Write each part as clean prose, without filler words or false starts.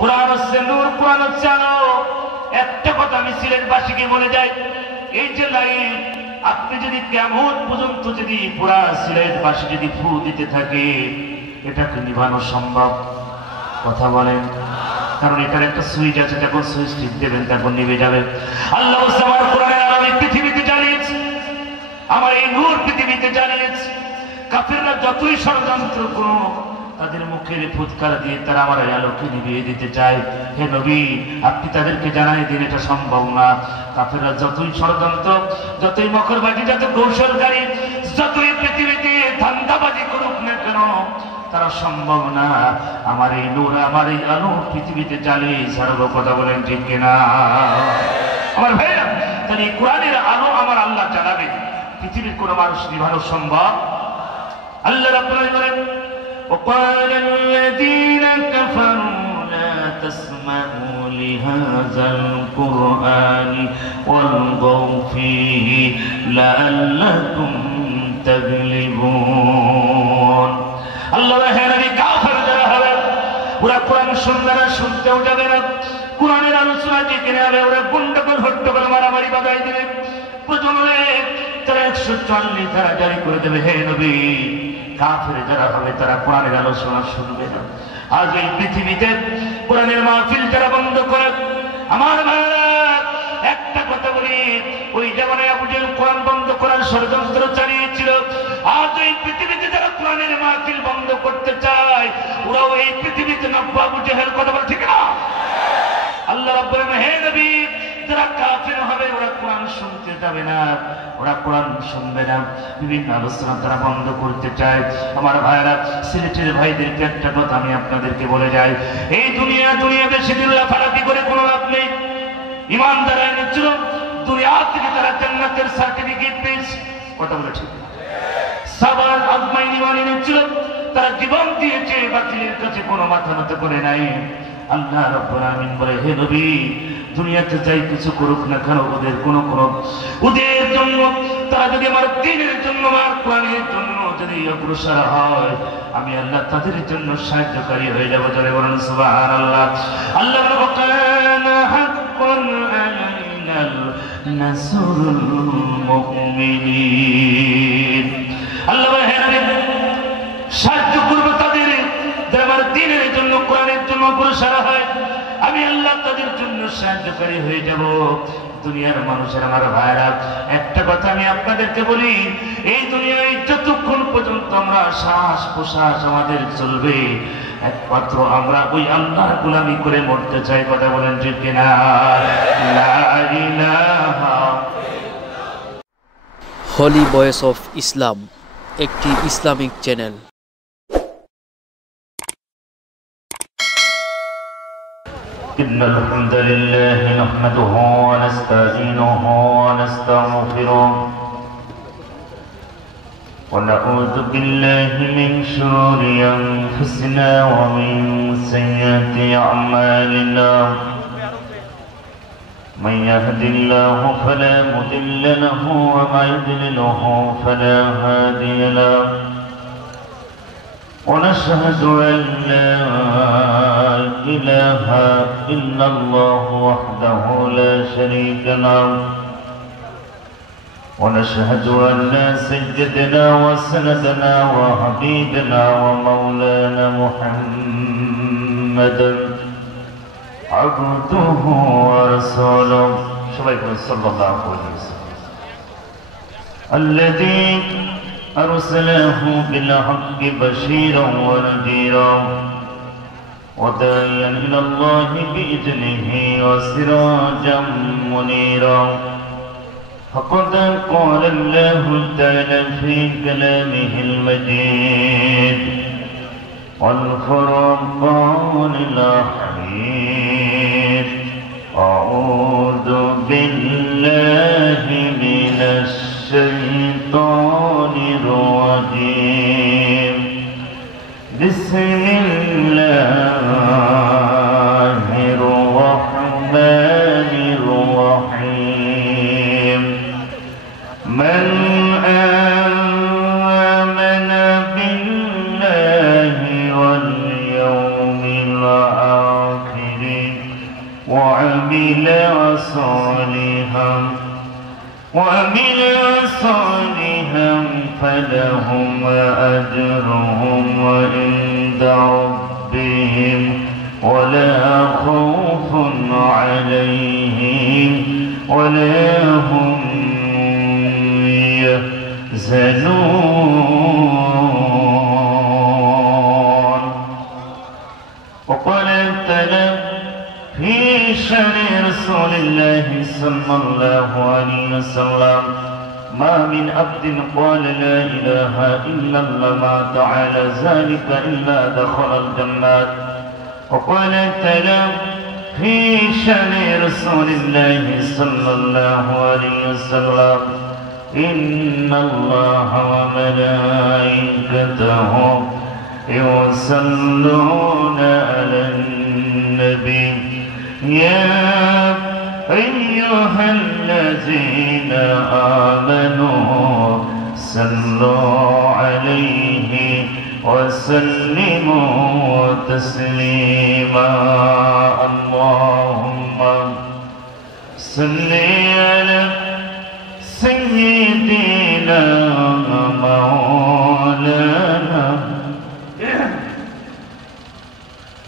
কোরআন হচ্ছে নূর, কোরআন হচ্ছে আলো। একটা কথা আমি সিলেটবাসীকে বলে যাই, এই যে লাইট আপনি যদি কিয়ামত পর্যন্ত যদি পুরা সিলেটবাসী যদি ফু দিতে থাকে, এটাকে নিভানো সম্ভব? কথা বলেন। কারণ এটার একটা সুইচ আছে, যখন সুইচ টিপ দেবেন তখন নিভে যাবে। আল্লাহ আমার কোরআনের আলো এই পৃথিবীতে জ্বালিয়েছে, আমার এই নূর পৃথিবীতে জ্বালিয়েছে। কাফেররা যতই ষড়যন্ত্র করুক, তাদের মুখের ফুৎকার দিয়ে তারা আমার এই আলোকে নিভিয়ে দিতে চায়। হে নবী, আপনি তাদেরকে জানাই দিন এটা সম্ভব না। কাফেররা যতই ষড়যন্ত্র, যতই মকরবাজি, যত কৌশলকারী, যতই পৃথিবীতে ধান্দাবাজি করুক না কেন, তারা সম্ভব না আমার এই নূর, আমার এই আলো পৃথিবীতে জ্বালিয়ে ছাড়ব। কথা বলেন ঠিক কিনা? আমার ভাইরা, তাহলে এই কোরআনের আলো আমার আল্লাহ জ্বালাবে, পৃথিবীর কোন মানুষ নিভানো সম্ভব? আল্লাহ রাব্বুল আলামিন বলেন, وقال الذين كفروا لا تسمعوا لهذا القرآن والغوا فيه لعلكم تغلبون। আল্লাহ হেরানি কাফের যারা হবে, ওরা কোরআন শুনবে না, শুনতেও যাবে না। কোরআনের আলোচনা যেখানে হবে ওরা গুন্ডাগোল হট্টগোল মারামারি বাজাই দেবে, প্রজন্মে তারা 140 ধারা জারি করে দেবে। হে নবী, কাফের যারা হবে তারা কোরআনের আলোচনা শুনবে না। আজ এই পৃথিবীতে কোরআনের মাহফিল যারা বন্ধ করে, আমার ভাইরা একটা কথা বলি, ওই জামানায় আবু জেহেল কোরআন বন্ধ করার ষড়যন্ত্র চালিয়েছিল। আজ এই পৃথিবীতে যারা কোরআনের মাহফিল বন্ধ করতে চায়, ওরাও এই পৃথিবীতে নব্য আবু জেহেল। কথা বলে ঠিক না? আল্লাহ রাব্বুল আলামিন, হে নবী, যারা কাফের হবে ওরা কোরআন শুনতে যাবে না, ওরা কোরআন শুনবে না, বিভিন্ন আলোচনা তারা বন্ধ করতে চায়। আমার ভাইরা, সিলেটের ভাইদেরকে একটা কথা আমি আপনাদেরকে বলে যাই, এই দুনিয়া বেশি দিন লাফালাফি করে কোনো লাভ নেই। ইমানদার এনেছিল দুনিয়া থেকে তারা জান্নাতের সার্টিফিকেট পেয়েছে। কথা বলে ঠিক? সাবার আজমাইন ইমান এনেছিল, তারা জীবন দিয়েছে, বাতিলের কাছে কোনো মাথা নত করে নাই। আল্লাহ রাব্বুল আলামিন বলে, হে নবী, দুনিয়াতে যাই কিছু করুক না কেন, ওদের জন্য তারা যদি আমার দ্বীনের জন্য, আমার কোরআনের জন্য যদি অগ্রসর হয়, আমি আল্লাহ তাদের জন্য সাহায্যকারী হয়ে যাব। যারা বলেন সুবহানাল্লাহ। আল্লাহ কানা হাক্কান আলাইনাল নাসরুল মুমিনিন। আল্লাহ সাহায্য করবে তাদের যারা আমার দ্বীনের জন্য, কোরআনের জন্য অগ্রসর হয়, আমি আল্লাহ তাদের জন্য সাহায্যকারী হয়ে যাব। দুনিয়ার মানুষের আমার ভাইরা, একটা কথা আমি আপনাদেরকে বলি, এই দুনিয়ায় যতক্ষণ পর্যন্ত আমরা শ্বাস প্রশ্বাস আমাদের চলবে, একমাত্র আমরা ওই আল্লাহর গোলামি করে মরতে চাই। কথা বলেন ঠিক কিনা? লা ইলাহা। হলি ভয়েস অফ ইসলাম একটি ইসলামিক চ্যানেল। إن الحمد لله نحمده ونستعينه ونستغفره ونعوذ بالله من شرور أنفسنا ومن سيئات أعمالنا من يهد الله فلا مضل له ومن يضلله فلا هادي له ونشهد أن لا إله إلا الله وحده لا شريك له ونشهد أن سيدنا وسندنا وحبيبنا ومولانا محمدا عبده ورسوله صلى الله عليه وسلم الذي أرسله بالحق بشيرا ونذيرا وداعيا إلى الله بإذنه وسراجا منيرا فقد قال الله تعالى في كلامه المجيد والفرقان الحميد أعوذ بالله من الشيطان الرجيم بسم الله الرحمن الرحيم من آمن بالله واليوم الآخر وعمل صالحا فلهم أجرهم عند ربهم ولا خوف عليهم ولا هم يحزنون. وقال تعالى في شأن رسول الله صلى الله عليه وسلم: ما من عبد قال لا إله إلا الله مات على ذلك إلا دخل الجنة. وقال تعالى في شأن رسول الله صلى الله عليه وسلم: إن الله وملائكته يصلون على النبي يا أيها الذين آمنوا صلوا عليه وسلموا تسليما. اللهم صل على سيدنا مولانا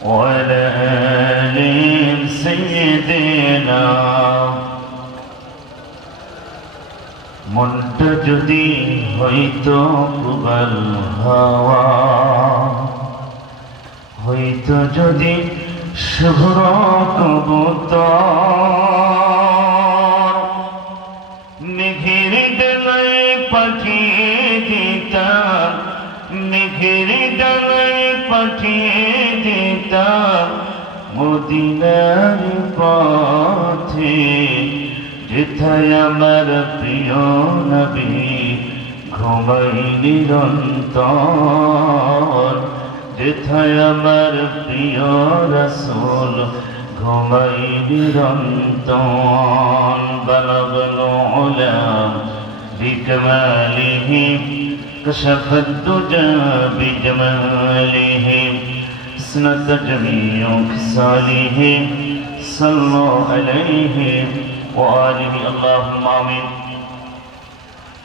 وعلى آل سيدنا মনটা যদি হইতো প্রবল হাওয়া হইতো যদি শুভ্র কবুতর মেঘের ডানায় পাঠিয়ে দিতাম মেঘের ডানায় পাঠিয়ে দিতাম মদিনার পথে যেথায় আমার প্রিয় নবী ঘুমাই নিরন্তর যেথায় আমার প্রিয় রাসূল ঘুমাই নিরন্তর। বালাগাল উলা বিকামালিহি কাশাফাদ দুজা বিজামালিহি سنت جميع خصاله صلوا عليه وآله اللهم آمين.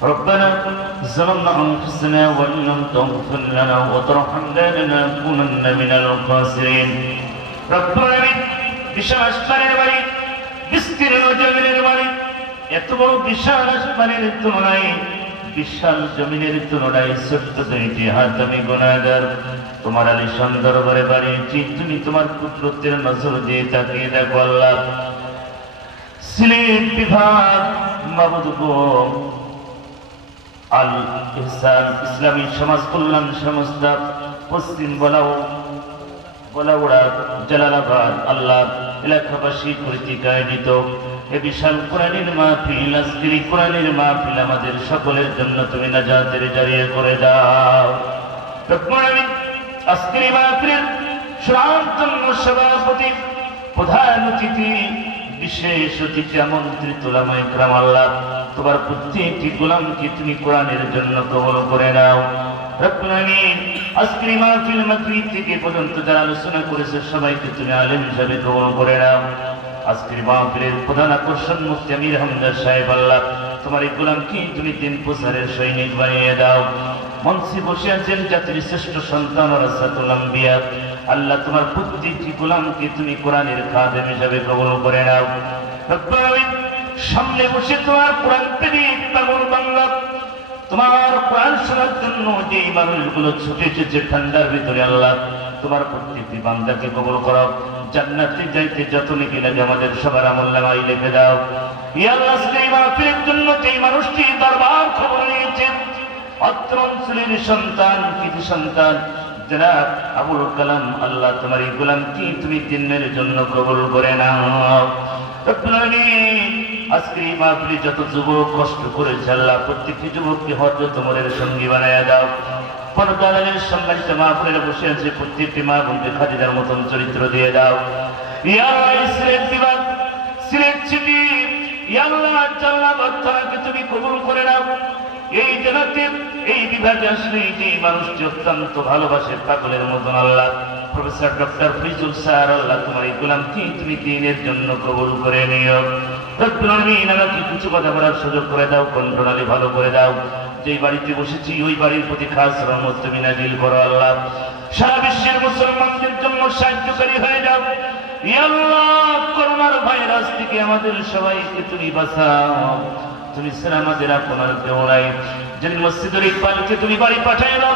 ربنا ظلمنا أنفسنا وإن لم تغفر لنا وترحمنا لنكونن من الخاسرين. ربنا বিশাল আসমানের মালিক বিস্তীর্ণ জমিনের মালিক এত বড় বিশাল আসমানের তুলনায় বিশাল জমিনের তুলনায় ছোট্ট দুইটি হাত আমি গুনাহগার তোমার আলিশান দরবারে বাড়িয়েছি। তুমি তোমার কুদরতের নজর দিয়ে তাকিয়ে দেখো আল্লাহ। সিলেট বিভাগ মাবুদ গো আল ইহসান ইসলামী সমাজ কল্যাণ সংস্থা পশ্চিম বলাউড়া জালালাবাদ আল্লাহ এলাকাবাসী কর্তৃক আয়োজিত এ বিশাল কোরআনের মাহফিল আজকের কোরআনের মাহফিল আমাদের সকলের জন্য তুমি নাজাতের জারিয়া করে দাও। আজকের মাহফিলের সুরান্তন্য সভাপতি প্রধান অতিথি বিশেষ অতিথি আমন্ত্রিত উলামায়ে কেরাম আল্লাহ তোমার প্রত্যেকটি গোলামকে তুমি কোরআনের জন্য কবুল করে নাও। রব্বুল আমিন আজকের মাহফিল মাগরিব থেকে পর্যন্ত যারা আলোচনা করেছে সবাইকে তুমি আলেম হিসেবে কবুল করে নাও। আজকের মাহফিলের প্রধান আকর্ষণ মুফতি আমির হামদার সাহেব আল্লাহ তোমার এই গোলামকে তুমি দিন প্রচারের সৈনিক বানিয়ে দাও। মঞ্চে বসে আছেন জাতির শ্রেষ্ঠ সন্তান রাসাতুল আম্বিয়া আল্লাহ তোমার প্রত্যেকটি গোলামকে তুমি কোরআনের খাদেম হিসেবে কবুল করে নাও। রব্বুল আমিন সামনে বসে তোমার কোরআন প্রেমিক পাগল বাংলা তোমার কোরআন শোনার জন্য যে মানুষগুলো ছুটে এসেছে ঠান্ডার ভিতরে আল্লাহ তোমার প্রত্যেকটি বান্দাকে কবুল করো। জান্নাতে যাইতে যত নেকি লাগে আমাদের সবার আমলনামায় লিখে দাও। ইয়া আল্লাহ সেই মাহফিলের জন্য যেই মানুষটি দরবার খবর নিয়েছে অত্র অঞ্চলের সন্তান কৃতি সন্তান জনাব আবুল কালাম আল্লাহ তোমার এই গোলামকে তুমি দিনের জন্য কবুল করে নাও। রব্বুল আমিন আজকে এই মাহফিলে যত যুবক কষ্ট করেছে আল্লাহ প্রত্যেকটি যুবককে হযরত ওমরের সঙ্গী বানায়া দাও। পর্দারের সম্মানিত মাহফিলে বসে আছে প্রত্যেকটি মা বোনকে খাদিজার মতন চরিত্র দিয়ে দাও। ইয়া সিলেট বিভাগ সিলেট সিটি ইয়া আল্লাহ জাল্লাহ বাদশাহকে তুমি কবুল করে নাও। এই জেলাতে এই বিভাগে আসলে যে মানুষটি অত্যন্ত ভালোবাসে পাগলের মতন আল্লাহ প্রফেসর ডক্টর ফরিদুল স্যার, আল্লাহ তোমার এই গোলামকে তুমি দ্বীনের জন্য কবুল করে নিও। রব্বুল আলামিন আমাকে কিছু কথা বলার সুযোগ করে দাও, কন্ট্রোলালি ভালো করে দাও। যেই বাড়িতে বসেছি ওই বাড়ির প্রতি খাস রহমত তুমি নাজিল করো আল্লাহ। সারা বিশ্বের মুসলমানদের জন্য সাহায্যকারী হয়ে যাও ইয়া আল্লাহ। করোনার ভাইরাস থেকে আমাদের সবাইকে তুমি বাঁচাও। তুমি ছাড়া আমাদের আপনার কেউ নাই। যেদিন মসজিদের ইকবালকে তুমি বাড়ি পাঠাই দাও,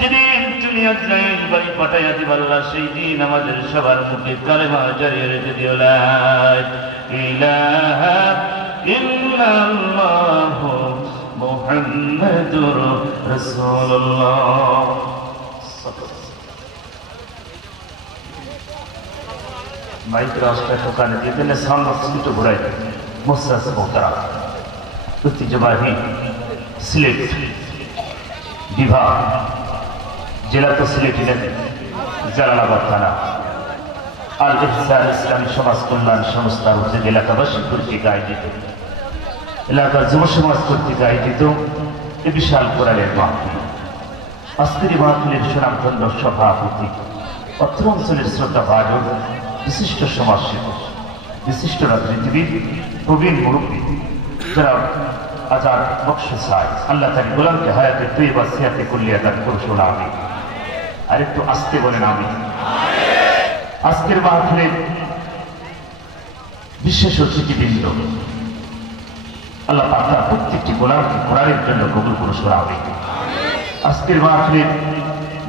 যেদিন তুমি আজরাইল বাড়ি পাঠাইয়া দিবা আল্লাহ, সেই দিন আমাদের সবার মুখে কালেমা জারি রেখে দিও লা ইলাহা ইল্লাল্লাহ মুহাম্মাদুর রাসূলুল্লাহ। মাইকের আওয়াজটা ঠোকানে দিয়ে দিলে সামনে সিটও ঘুরাই দেয়। মুস্তাস মোহতারাম, ঐতিহ্যবাহী সিলেট বিভাগ, জেলা তো সিলেট জালালাবাদ থানা, আল ইহসান ইসলামী সমাজ কল্যাণ সংস্থার উদ্যোগে এলাকাবাসী কর্তৃক আয়োজিত, এলাকার যুব সমাজ কর্তৃক আয়োজিত এ বিশাল কোরআনের মাহফিল। আজকের এই মাহফিলের সুনামধন্য সভাপতি, অত্র অঞ্চলের শ্রদ্ধাভাজন বিশিষ্ট সমাজসেবক, বিশিষ্ট রাজনীতিবিদ, প্রবীণ মুরব্বী যারা আজাদ বক্স চাই, আল্লাহ তার গোলামকে হায়াতে তৈবা সিয়াতে কুল্লিয়া দান করুন আমিন। আর একটু আসতে বলেন আমিন। আজকের মাহফিলের বিশেষ অতিথিবৃন্দ, আল্লাহ পাক তার প্রত্যেকটি গোলামকে কোরআনের জন্য কবুল করুন আমিন। আজকের মাহফিলের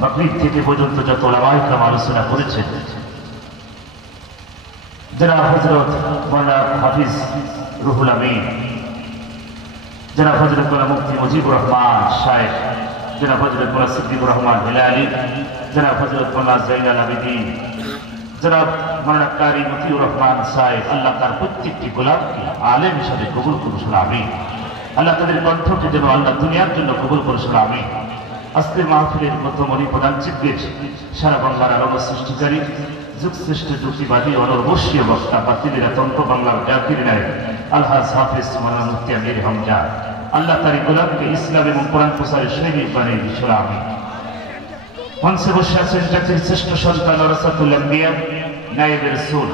মাগরিব থেকে পর্যন্ত যত উলামায়ে কেরাম আলোচনা করেছেন, জনাব হযরত মাওলানা হাফিজ রুহুল আমিন, জনাব হযরত মাওলানা মুফতি মুজিবুর রহমান শাইখ, জনাব হযরত মাওলানা সিদ্দিকুর রহমান হিলালি, জনাব হযরত মাওলানা জাইনুল আবেদিন, জনাব মাওলানা কারি মতিউর রহমান সাহেব, আল্লাহ তার প্রত্যেকটি গোলামকে আলেম হিসাবে কবুল করুন আমিন। আল্লাহ তাদের কণ্ঠকে যেন আল্লাহ দুনিয়ার জন্য কবুল করুন আমিন। আজকের মাহফিলের মধ্যমণি প্রধান চিত্রের সারা বাংলার আলোক সৃষ্টিকারী, যুগশ্রেষ্ঠ যুক্তিবাদী, অনবশ্যীয় বক্তা, বাতিলেরা তন্ত্র বাংলার জাতির নায়ক আলহাজ হাফিজ মাওলানা মুফতি আমির হামজা, আল্লাহ তার গোলামকে ইসলাম এবং কোরআন প্রসারের সৈনিক বানিয়ে দিয়েছিল আমিন। মঞ্চে বসে আছেন জাতির শ্রেষ্ঠ সন্তান ওরাসাতুল আম্বিয়া, নায়েবে রাসূল,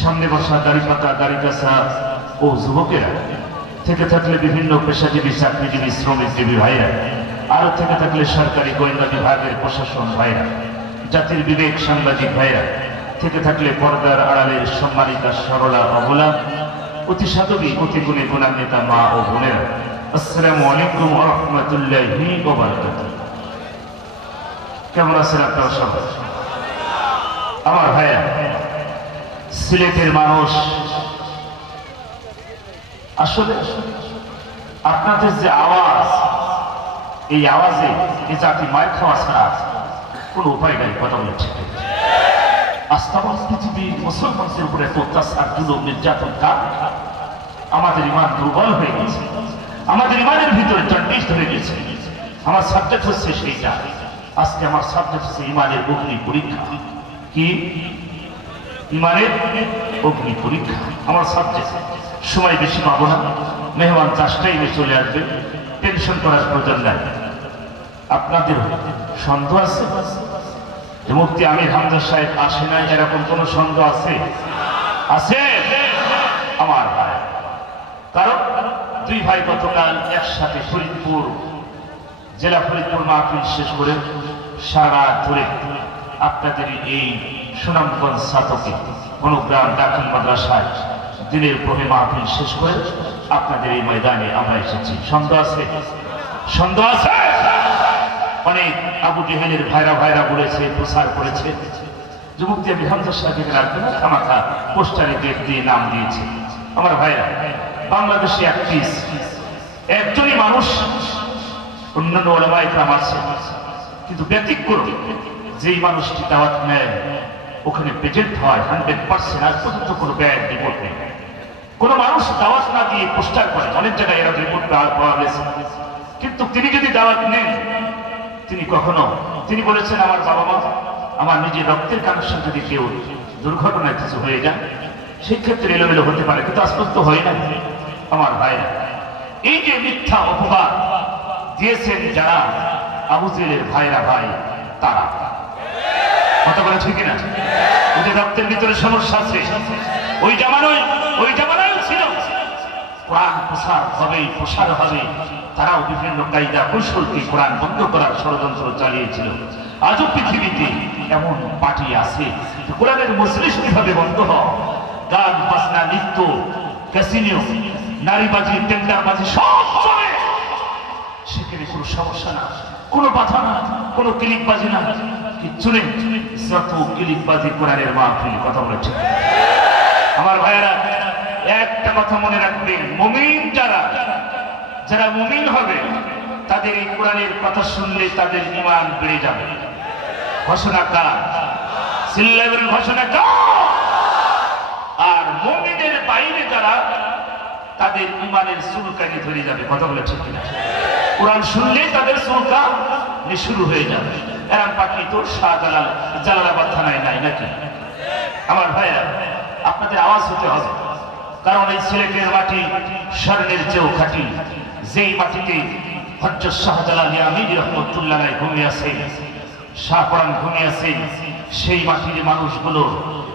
সামনে বসা দাড়িপাকা দাড়িকাসা ও যুবকেরা, থেকে থাকলে বিভিন্ন পেশাজীবী চাকরিজীবী শ্রমিকজীবী ভাইরা, আরো থেকে থাকলে সরকারি গোয়েন্দা বিভাগের প্রশাসন ভাইরা, জাতির বিবেক সাংবাদিক ভাইরা, থেকে থাকলে পর্দার আড়ালের সম্মানিতা সরলা অবলা, অতি সাধবী অতি গুণী গুণান্বিতা মা ও বোনেরা, আসসালামু আলাইকুম ওয়া রাহমাতুল্লাহি ওয়া বারাকাতুহু। কেমন আছেন আপনারা সবাই? আমার ভাইয়া, সিলেটের মানুষ আসলে আপনাদের যে আওয়াজ, এই আওয়াজে এই জাতি মায়ের খাওয়া ছাড়া কোন উপায় নাই। কথা বলছে আস্তাবল পৃথিবীর মুসলমানদের উপরে এত অত্যাচার, জুলুম, নির্যাতন, আমাদের ইমান দুর্বল হয়ে গেছে, আমাদের ইমানের ভিতরে জন্ডিস ধরে গেছে। আমার সাবজেক্ট হচ্ছে সেইটা। আজকে আমার সাবজেক্ট হচ্ছে ইমানের অগ্নি পরীক্ষা। কি? ইমানের অগ্নি পরীক্ষা আমার সাবজেক্ট। সময় বেশি পাবো না, মেহমান 4 টাইমে চলে আসবে, টেনশন করার প্রয়োজন নাই। আপনাদের সন্দেহ আছে যে মুফতি আমির হামজা সাহেব আসে নাই, এরকম কোন সন্দেহ আছে? আছে আমার ভাই। কারণ 2 ভাই গতকাল একসাথে ফরিদপুর জেলা ফরিদপুর মাহফিল শেষ করে সারা ধরে আপনাদের এই সুনামগঞ্জ ছাতকে অনুগ্রাম দাখিল মাদ্রাসায় দিনের প্রহে মাহফিল শেষ করে আপনাদের এই ময়দানে আমরা এসেছি। সন্দেহ আছে? সন্দেহ আছে? অনেক আবু জেহেলের ভাইরা বলেছে, প্রচার করেছে যে মুফতি আমির হামজা সাহেবকে রাখবে না, খামাখা পোস্টারে ডেট দিয়ে নাম দিয়েছে। আমার ভাইরা, বাংলাদেশে একজনই মানুষ, অন্যান্য ওলামায়ে কেরাম আছে, কিন্তু ব্যতিক্রম যেই মানুষটি দাওয়াত নেয় ওখানে প্রেজেন্ট হয় 100%। আজ পর্যন্ত কোনো ব্যাড রিপোর্ট নেই। কোনো মানুষ দাওয়াত না দিয়ে পোস্টার করে, অনেক জায়গায় এরা রিপোর্ট পাওয়া গেছে, কিন্তু তিনি যদি দাওয়াত নেন, তিনি কখনো, তিনি বলেছেন আমার বাবা মা, আমার নিজের রক্তের কানেকশন যদি কেউ দুর্ঘটনায় কিছু হয়ে যায়, সেই ক্ষেত্রে এলোমেলো হতে পারে, কিন্তু আজ পর্যন্ত হয় না। আমার ভাইরা, এই যে মিথ্যা অপবাদ দিয়েছেন যারা আবু জেহেলের ভাইরা ভাই, তারা কথা বলে ঠিক না? ওদের রক্তের ভিতরে সমস্যা আছে। ওই জামানায় ছিল কোরআন প্রসার হবে, তারাও বিভিন্ন কায়দা কৌশলকে কোরআন বন্ধ করার ষড়যন্ত্র চালিয়েছিল। আজও পৃথিবীতে এমন পার্টি আছে কোরআনের মজলিস কিভাবে বন্ধ হয়, গান বাজনা নৃত্য ক্যাসিনো নারীবাজি টেন্ডারবাজি সব চলে, সেখানে কোনো সমস্যা না, কোনো বাধা না, কোনো ক্লিকবাজি না, কিচ্ছু নেই। যত ক্লিকবাজি কোরআনের মাহফিল। কথা বলেছে আমার ভাইয়েরা, একটা কথা মনে রাখবেন, মুমিন যারা মুমিন হবে তাদের এই কোরআনের কথা শুনলে তাদের ঈমান বেড়ে যাবে। ঘোষণা কার? সিল্লাবের ঘোষণা কার? আর মুমিনের বাইরে যারা, তাদের ঈমানের চুলকানি ধরে যাবে। কথা বলেছে কিনা? কোরআন শুনলেই তাদের চুলকানি শুরু হয়ে যাবে। এরকম পাখি তো শাহজালাল জালালাবাদ থানায় নাই নাকি? আমার ভাইয়েরা, আপনাদের আওয়াজ হতে হবে, কারণ এই সিলেটের মাটি স্বর্ণের চেয়েও খাঁটি। যেই মাটিতে হযরত শাহজালাল আমিনী রাহমাতুল্লাহ আলাইহি ঘুমিয়েছেন, শাহপরান ঘুমিয়েছেন, সেই মাটির মানুষগুলো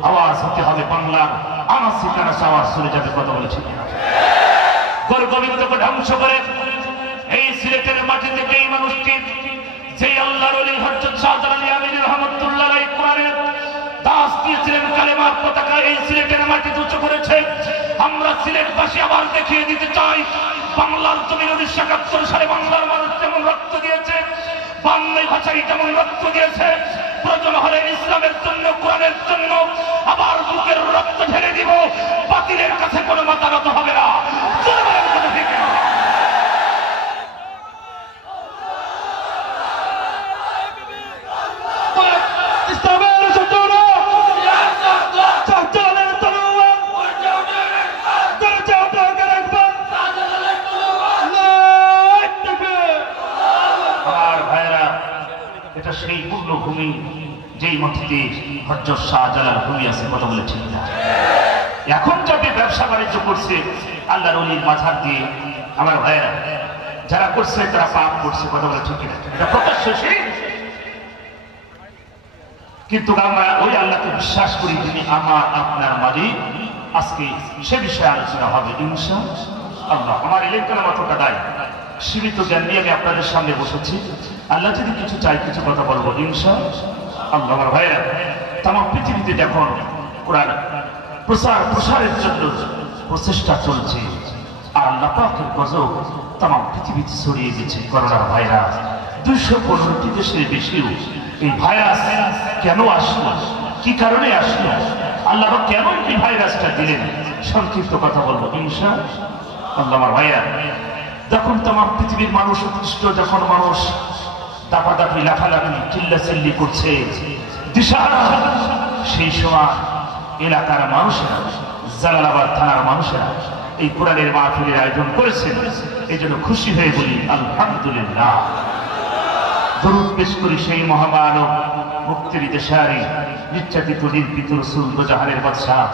আওয়াজ হতে হবে। বাংলার আনাচে কানাচে আওয়াজ চলে যাবে। কথা বলেছি গোবিন্দকে ধ্বংস করে এই সিলেটের মাটি থেকে এই মানুষটি, যে আল্লাহর ওলি হযরত শাহজালাল আমিনী রাহমাতুল্লাহ আলাইহি কোরআনের দাস দিয়েছিলেন, কালেমার পতাকা এই সিলেটের মাটিতে উঁচু করেছে। আমরা সিলেটবাসী আবার দেখিয়ে দিতে চাই, বাংলার জমিন 1971 সালে বাংলার মানুষ যেমন রক্ত দিয়েছে, বাংলা ভাষায় যেমন রক্ত দিয়েছে, প্রয়োজন হলে ইসলামের জন্য, কোরআনের জন্য আবার বুকের রক্ত ঢেলে দিব। বাতিলের কাছে কোনো মাথা নত হবে না। সেই পূর্ণভূমি যেই মাটিতে হযরত শাহজালাল ঘুমিয়ে আছে। কথা বলেছি না? এখন যাতে ব্যবসা বাণিজ্য করছে আল্লাহর ওলির মাঝার দিয়ে, আমার ভাইয়েরা যারা করছে তারা পাপ করছে। কথা বলে ঠিক না? এটা প্রকাশ্য শিরক। কিন্তু আমরা ওই আল্লাহকে বিশ্বাস করি, যিনি আমার আপনার মালিক। আজকে সে বিষয়ে আলোচনা হবে ইনশাআল্লাহ। আমার এলাকার মাত্রটা দায়, সীমিত জ্ঞান নিয়ে আমি আপনাদের সামনে বসেছি। আল্লাহ যদি কিছু চাই, কিছু কথা বলবো ইনশাআল্লাহ। আমার ভাইরা, তাম পৃথিবীতে যখন কোরআন প্রসারের জন্য প্রচেষ্টা চলছে, আর আল্লাহ পাকের গজব তাম পৃথিবীতে ছড়িয়ে গেছে করোনার ভাইরাস। 215টি দেশের বেশিও এই ভাইরাস কেন আসলো, কি কারণে আসলো, আল্লাহ কেন এই ভাইরাসটা দিলেন, সংক্ষিপ্ত কথা বলবো ইনশাআল্লাহ। আমার ভাইরা, যখন তাম পৃথিবীর মানুষ উৎকৃষ্ট, যখন মানুষ দাপাদাপি লাফালাফি চিল্লাচিল্লি করছে, দিশাহারা, সেই সময় এলাকার মানুষেরা, জালালাবাদ থানার মানুষেরা এই কোরআনের মাহফিলের আয়োজন করেছেন। এই জন্য খুশি হয়ে বলি আলহামদুলিল্লাহ। দরুদ পেশ করি সেই মহামানব, মুক্তির দেশারি, নির্যাতিত নির্বিত রাসূল দোজাহানের বাদশাহ,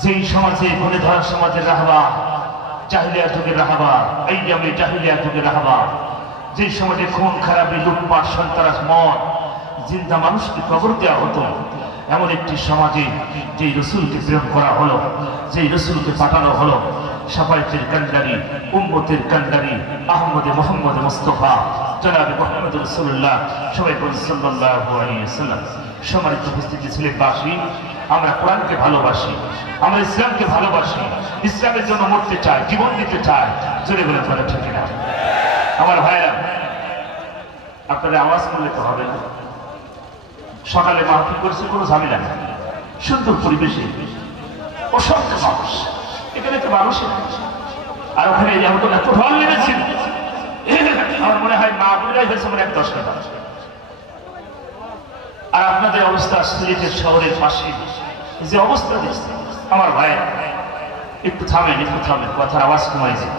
যেই সমাজে বলে ধরা সমাজের রাহবা, জাহিলিয়া যুগের রাহবা, আইয়ামে জাহিলিয়া যুগের রাহবা, যে সমাজে খুন খারাপি লুটপাট সন্ত্রাস মদ জিন্দা মানুষকে কবর দেওয়া হতো, এমন একটি সমাজে যেই রসুলকে প্রেরণ করা হলো, যেই রসুলকে পাঠানো হলো, শাফায়েতের কান্ডারি, উম্মতের কান্ডারি, আহমদে মোহাম্মদ মুস্তাফা জনাবে মুহাম্মদ রাসূলুল্লাহ সবাই বলেন সাল্লাল্লাহু আলাইহি ওয়াসাল্লাম। সম্মানিত উপস্থিতি ছিলেনবাসী, আমরা কোরআনকে ভালোবাসি, আমরা ইসলামকে ভালোবাসি, ইসলামের জন্য মরতে চাই, জীবন দিতে চাই। জোরে বলে কথা ঠিক না? আমার ভাইরা, আপনারা আওয়াজ করলে তো হবে না। সকালে মাহফিল করেছে, কোনো ঝামেলা নেই, সুন্দর পরিবেশে, অসংখ্য মানুষ, এখানে তো মানুষই আর ওখানে এত ঢল নেমেছেন, আমার মনে হয় মা বোনেরাই হয়েছে মনে 10টা। আর আপনাদের অবস্থা সিলেটের শহরের পাশে যে অবস্থা দেখছে, আমার ভাই একটু থামেন, কথার আওয়াজ কমাই যায়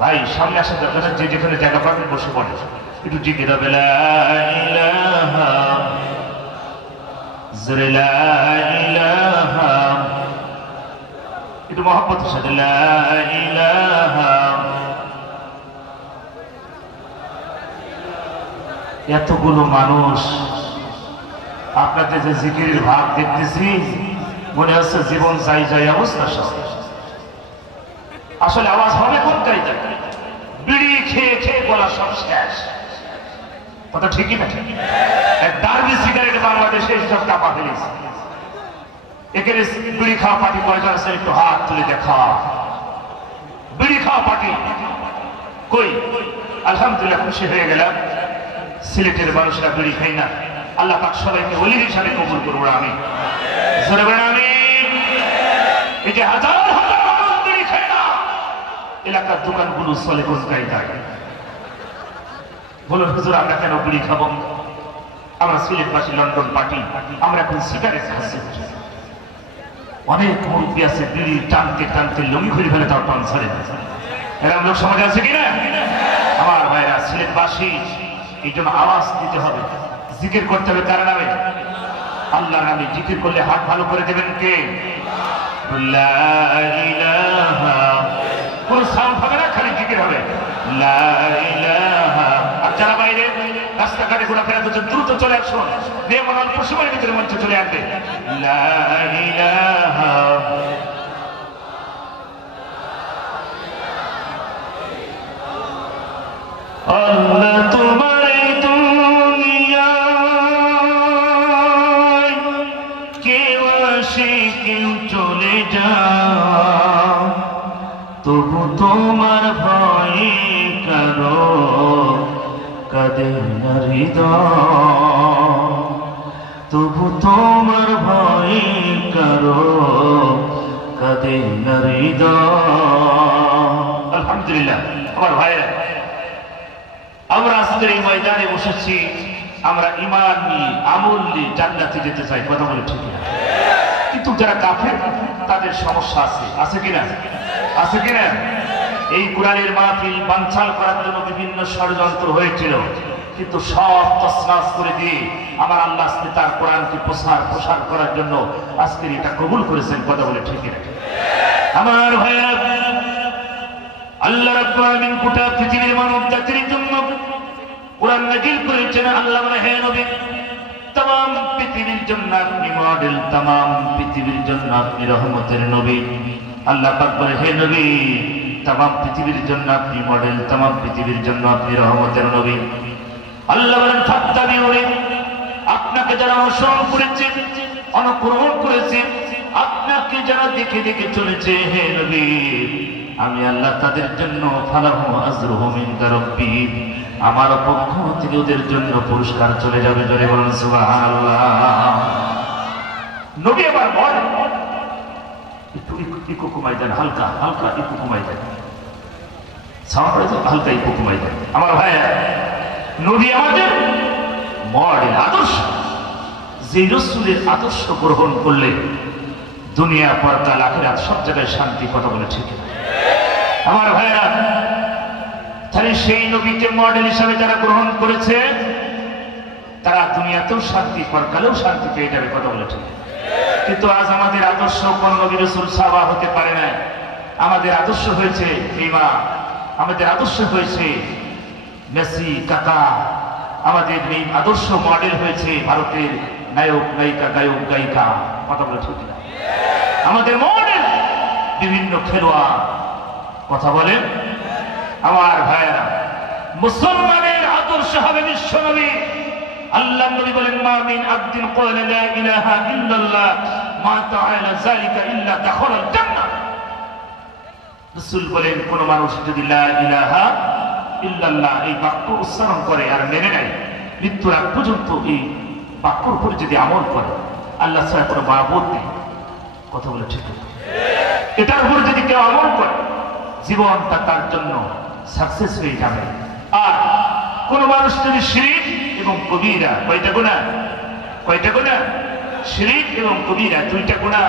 ভাই। সামনে আসা দরকার, যে যেখানে জায়গা পাবেন বসে পড়ে, একটু জিকির হবে লা ইলাহা জোরে লা ইলাহা, একটু মহব্বতের সাথে লা ইলাহা। এতগুলো মানুষ আপনাদের যে জিকিরের ভাব দেখতেছি মনে হচ্ছে জীবন যাই যাই অবস্থা সব। আসলে আওয়াজ হবে কোনটাই যায়, বিড়ি খেয়ে খেয়ে বলা সব শেষ কথা ঠিকই না? এক ডার্বি সিগারেট বাংলাদেশে সব চাপা ফেলেছে। এখানে বিড়ি খাওয়া পার্টি কয়জন আছে একটু হাত তুলে দেখা। বিড়ি খাওয়া পার্টি কই? আলহামদুলিল্লাহ খুশি হয়ে গেলাম, সিলেটের মানুষরা বিড়ি খাই না। আল্লাহ পাক সবাইকে ওলির হিসাবে কবুল করবো। আমি জোরে বলেন আমি। এই যে হাজার হাজার মানুষ বিড়ি খায় না, এলাকার দোকানগুলো চলে কোথায় যায়? বলুন হুজুর আমরা কেন বিড়ি খাবো? আমরা সিলেটবাসী লন্ডন পার্টি, আমরা এখন সিগারেট খাচ্ছি। অনেক মুরব্বী আছে বিড়ি টানতে টানতে লঙ্গি ঘুরে ফেলে তার পান ছাড়ে। এরকম লোক সমাজে আছে কিনা? আমার ভাইরা সিলেটবাসী, এই জন্য আওয়াজ দিতে হবে, জিকির করতে হবে। কার নামে? আল্লাহর নামে। জিকির করলে হাত ভালো করে দেবেন কে? লা ইলাহা। কোন সাউন্ড হবে না, খালি জিকির হবে লা ইলাহা। আর যারা বাইরে রাস্তাঘাটে ঘোরাফেরা করছে দ্রুত চলে আসুন, মেহমান অল্প সময়ের ভিতরে মঞ্চে চলে আসবে। লা ইলাহা আল্লাহ তোমার এই দুনিয়ায় কেউ আসে কেউ চলে যায়, তবু তোমার ভয়ে কারো কাঁদে না হৃদয়, তবু তোমার ভয়ে কারো কাঁদে না হৃদয়। আলহামদুলিল্লাহ আমার ভাইরা, আমরা আজকের এই ময়দানে বসেছি, আমরা ঈমান নিয়ে আমল নিয়ে জান্নাতে যেতে চাই। কথা বলে ঠিক না? কিন্তু যারা কাফের তাদের সমস্যা আছে, আছে কিনা? আছে কিনা? এই কোরআনের মাহফিল বানচাল করার জন্য বিভিন্ন ষড়যন্ত্র হয়েছিল, কিন্তু সব তছনছ করে দিয়ে আমার আল্লাহ আজকে তার কোরআনকে প্রসার করার জন্য আজকের এটা কবুল করেছেন। কথা বলে ঠিক না? আমার ভাইরা, আল্লাহ রাব্বুল আলামিন গোটা পৃথিবীর মানব জাতির জন্য কোরআন নাযিল করেছেন। আল্লাহ বলে হে নবী, तमाम পৃথিবীর জন্য আপনি মডেল, तमाम পৃথিবীর জন্য আপনি রহমতের নবী। আল্লাহ পাক বলে হে নবী, तमाम পৃথিবীর জন্য আপনি মডেল, तमाम পৃথিবীর জন্য আপনি রহমতের নবী। আল্লাহ বলেন ফাত্তাবিউনি, আপনাকে যারা অনুসরণ করেছে, অনুকরণ করেছে, আপনাকে যারা দেখে দেখে চলেছে, হে নবী আমি আল্লাহ তাদের জন্য ফালাহু আজরুহুম ইনদা রাব্বিহিম, আমার পক্ষ থেকে ওদের জন্য পুরস্কার চলে যাবে। জোরে বলুন সুবহানাল্লাহ। নবী আবার বলেন একটু কমাই দেন, হালকা হালকা একটু কমাই দেন, সাউন্ড হালকা একটু কমাই দেন। আমার ভাইয়া, নবী আমাদের মডেল, আদর্শ। যে রাসূলের আদর্শ গ্রহণ করলে দুনিয়া পরকাল আখিরাত সব জায়গায় শান্তি। কথা বলে ঠিক না? আমার ভাইরা, তাহলে সেই নবীকে মডেল হিসাবে যারা গ্রহণ করেছে তারা দুনিয়াতেও শান্তি, পরকালেও শান্তি পেয়ে যাবে। কথা বলে ঠিক। কিন্তু আজ আমাদের আদর্শ কোন নবী রাসূল সাহাবা হতে পারে না। আমাদের আদর্শ হয়েছে ইমাম, আমাদের আদর্শ হয়েছে মেসি, কাকা। আমাদের এই আদর্শ মডেল হয়েছে ভারতের নায়ক, নায়িকা, গায়ক, গায়িকা। কথা বলে ঠিক না? আমাদের মডেল বিভিন্ন খেলোয়াড়। কথা বলেন আমার ভাইরা, মুসলমানের আদর্শ হবে বিশ্ব নবী। আল্লাহ নবী বলেন মা মিন আবদিন ক্বালা লা ইলাহা ইল্লাল্লাহ মা তাআলা যালিকা ইল্লা দাখালাল জান্নাহ। রাসূল বলেন কোন মানুষ যদি লা ইলাহা ইল্লাল্লাহ এই বাক্য উচ্চারণ করে আর মেনে নেয়, মৃত্যুর আগ পর্যন্ত এই বাক্যর উপর যদি আমল করে, আল্লাহ ছাড়া কোনো মাবুদ নেই। কথা বলে ঠিক? এটার উপর যদি কেউ আমল করে জীবনটা তার জন্য সাকসেস হয়ে যাবে। আর কোন মানুষ যদি শিরক এবং কবিরা, কয়টা গুনাহ? কয়টা গুনাহ? শিরক এবং কবিরা দুইটা গুনাহ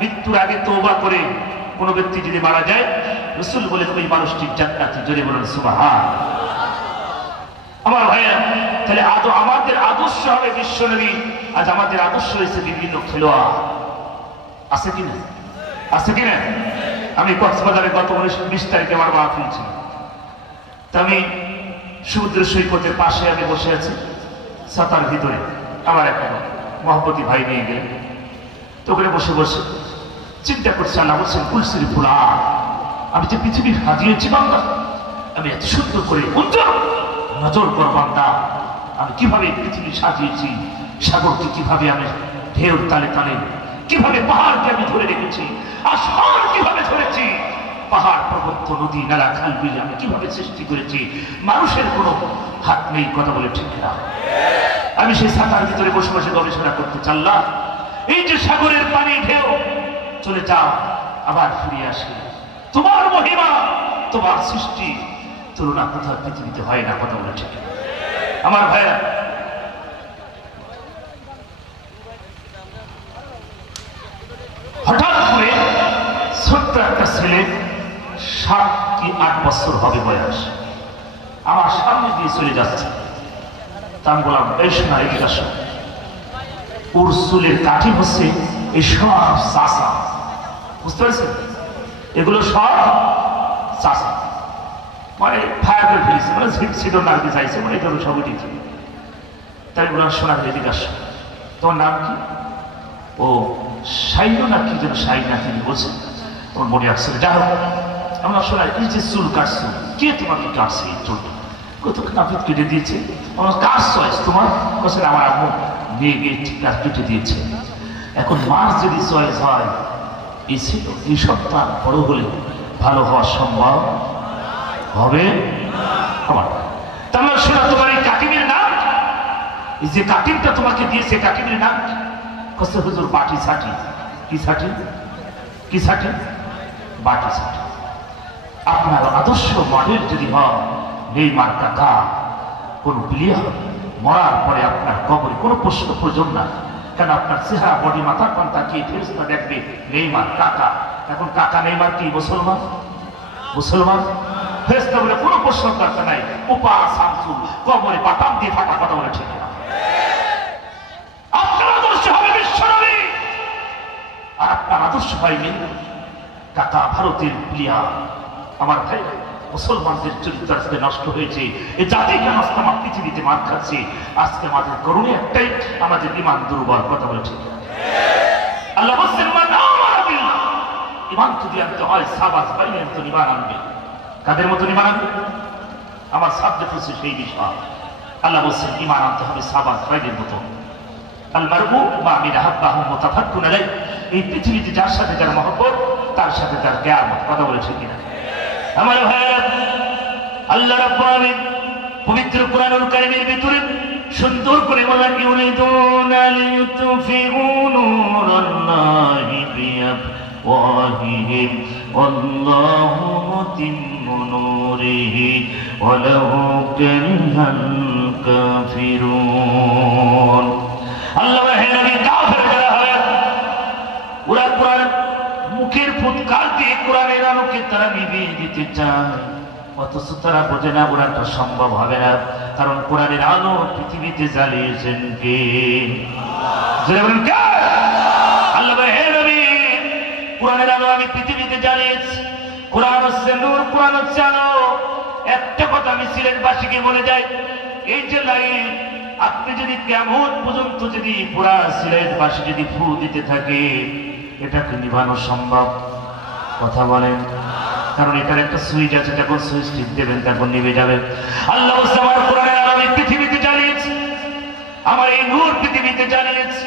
মৃত্যুর আগে তওবা করে কোন ব্যক্তি যদি মারা যায়, রাসূল বলেন ওই মানুষটি জান্নাতি। জোরে বলুন সুবহানাল্লাহ। আমার ভাইয়া, তাহলে আমাদের আদর্শ হবে বিশ্ব নবী। আজ আমাদের আদর্শ হয়েছে বিভিন্ন খেলোয়াড়। আছে কিনা? আছে কিনা? আমি কক্সবাজারে গত 20 তারিখে আমার মাহফিল ছিল। তা আমি সমুদ্র সৈকতের পাশে আমি বসে আছি, ছাতার ভিতরে। আমার একটা মহব্বতী ভাই নিয়ে গেলেন। তো ওখানে বসে বসে চিন্তা করছে, আল্লাহ বলছেন কুলসির ফুলা, আমি যে পৃথিবী সাজিয়েছি বান্দা, আমি এত সুন্দর করে নজর কর বান্দা, আমি কিভাবে পৃথিবী সাজিয়েছি, সাগরকে কিভাবে আমি ঢেউর তালে তালে, কিভাবে পাহাড়কে আমি ধরে রেখেছি, আসমান কিভাবে ধরেছি, পাহাড় পর্বত নদী নালা খাল বিল আমি কিভাবে সৃষ্টি করেছি, মানুষের কোনো হাত নেই। কথা বলে ঠিক না? আমি সেই ছাতার ভিতরে বসে বসে গবেষণা করতে চাল্লাম, এই যে সাগরের পানি ঢেউ চলে যাও আবার ফিরে আসে, তোমার মহিমা তোমার সৃষ্টি তুলনা কোথাও পৃথিবীতে হয় না। কথা বলে ঠিক আমার ভাইয়া? হঠাৎ করে ছোট্ট একটা ছেলে 7 কি 8 বছর হবে বয়স, আমার সামনে দিয়ে চলে যাচ্ছে। তা আমি বললাম, এই শোনা এদিকে আসো, ওর চুলের কাঠি হচ্ছে এই সব চাষা, বুঝতে পারছেন? এগুলো সব চাষা, মানে ফায়ার করে ফেলেছে, মানে সিডর নাড়তে চাইছে, মানে এটা সব উঠেছে। তাই বললাম, শোনা এদিকে আসো, তোমার নাম কি? ও সাইনো না কি যেন, সাই না কি বলছে, তোমার মনে আসছে। যা হোক, আমরা শোনা, এই যে চুল কাটছো, কে তোমাকে কাটছে এই চুলটা? কত নাপিত কেটে দিয়েছে। আমার কার চয়েস তোমার? বলছেন আমার আম্মু মেয়ে গিয়ে কেটে দিয়েছে। এখন মার যদি চয়েস হয়, এই ছিল এই সপ্তাহ বড় হলে ভালো হওয়া সম্ভব হবে আমার। তাহলে শোনা, তোমার এই কাকিমের নাম, এই যে কাকিমটা তোমাকে দিয়েছে, কাকিমের নাম কষ্ট হুজুর বাটি ছাটি। কি ছাটি? কি ছাটি? বাটি ছাটি। আপনার আদর্শ মডেল যদি হয় নেইমার কাকা, কোন প্লেয়ার মরার পরে আপনার কবরে কোনো প্রশ্ন প্রয়োজন না, কেন আপনার চেহারা বডি মাথার পান তাকিয়ে ফেরেশতা দেখবে নেইমার কাকা। এখন কাকা নেইমার কি মুসলমান? মুসলমান ফেরেশতা বলে কোনো প্রশ্ন দরকার নাই, উপা শামসুল কবরে বাটাম দিয়ে ফাটা। কথা বলে ঠিক না? আপনার আদর্শ হবে বিশ্বনবী, আর আপনার আদর্শ হয়নি কাকা ভারতের প্লেয়ার। আমার ভাই, মুসলমানদের চরিত্র আজকে নষ্ট হয়েছে, এই জাতিকে নষ্ট আমার পৃথিবীতে মার খাচ্ছে। আজকে আমাদের করুণে একটাই, আমাদের ইমান দুর্বল। কথা বলে ঠিক আল্লাহ বলছেন, ইমান যদি আনতে হয় সাবাস বাইরে তো ইমান আনবে। কাদের মতো ইমান আনবে? আমার সাবজেক্ট হচ্ছে সেই বিষয়। আল্লাহ বলছেন ইমান আনতে হবে সাবাস বাইরের মতো। এই পৃথিবীতে যার সাথে যার মহব্বত, তার সাথে তার কিয়ামত। কথা বলে ঠিক কিনা? আমার ভাইরা, আল্লাহ রাব্বুল আলামিন পবিত্র কুরআনুল কারীমের ভিতরে সুন্দর করে বলেন, ইউরিদুনা লিইউতফিউ নূরাল্লাহি বিআফওয়াহিহিম ওয়াল্লাহু মুতিম্মু নূরিহি ওয়ালাউ কারিহাল কাফিরুন। আল্লাহ নবী কাফের যারা হবে, ওরা কোরআন মুখের ফুৎকার দিয়ে কোরআনের আলোকে তারা নিভিয়ে দিতে চায়, অথচ তারা বোঝে না ওরা সম্ভব হবে না, কারণ কোরআনের আলো পৃথিবীতে জ্বালিয়েছেন কে? আল্লাহ বলে, হে নবী, কোরআনের আলো আমি পৃথিবীতে জ্বালিয়েছি। কোরআন হচ্ছে নূর, কোরআন হচ্ছে আলো। একটা কথা আমি সিলেটবাসীকে বলে যাই, এই যে লাইট, আপনি যদি কিয়ামত পর্যন্ত যদি পুরা সিলেটবাসী যদি ফু দিতে থাকে, এটাকে নিভানো সম্ভব? কথা বলেন। কারণ এটার একটা সুইচ আছে, যখন সুইচ টিপ দেবেন তখন নিভে যাবে। আল্লাহ বলছে, আমার কোরআনের আলো আমি পৃথিবীতে জ্বালিয়েছি, আমার এই নূর পৃথিবীতে জ্বালিয়েছি।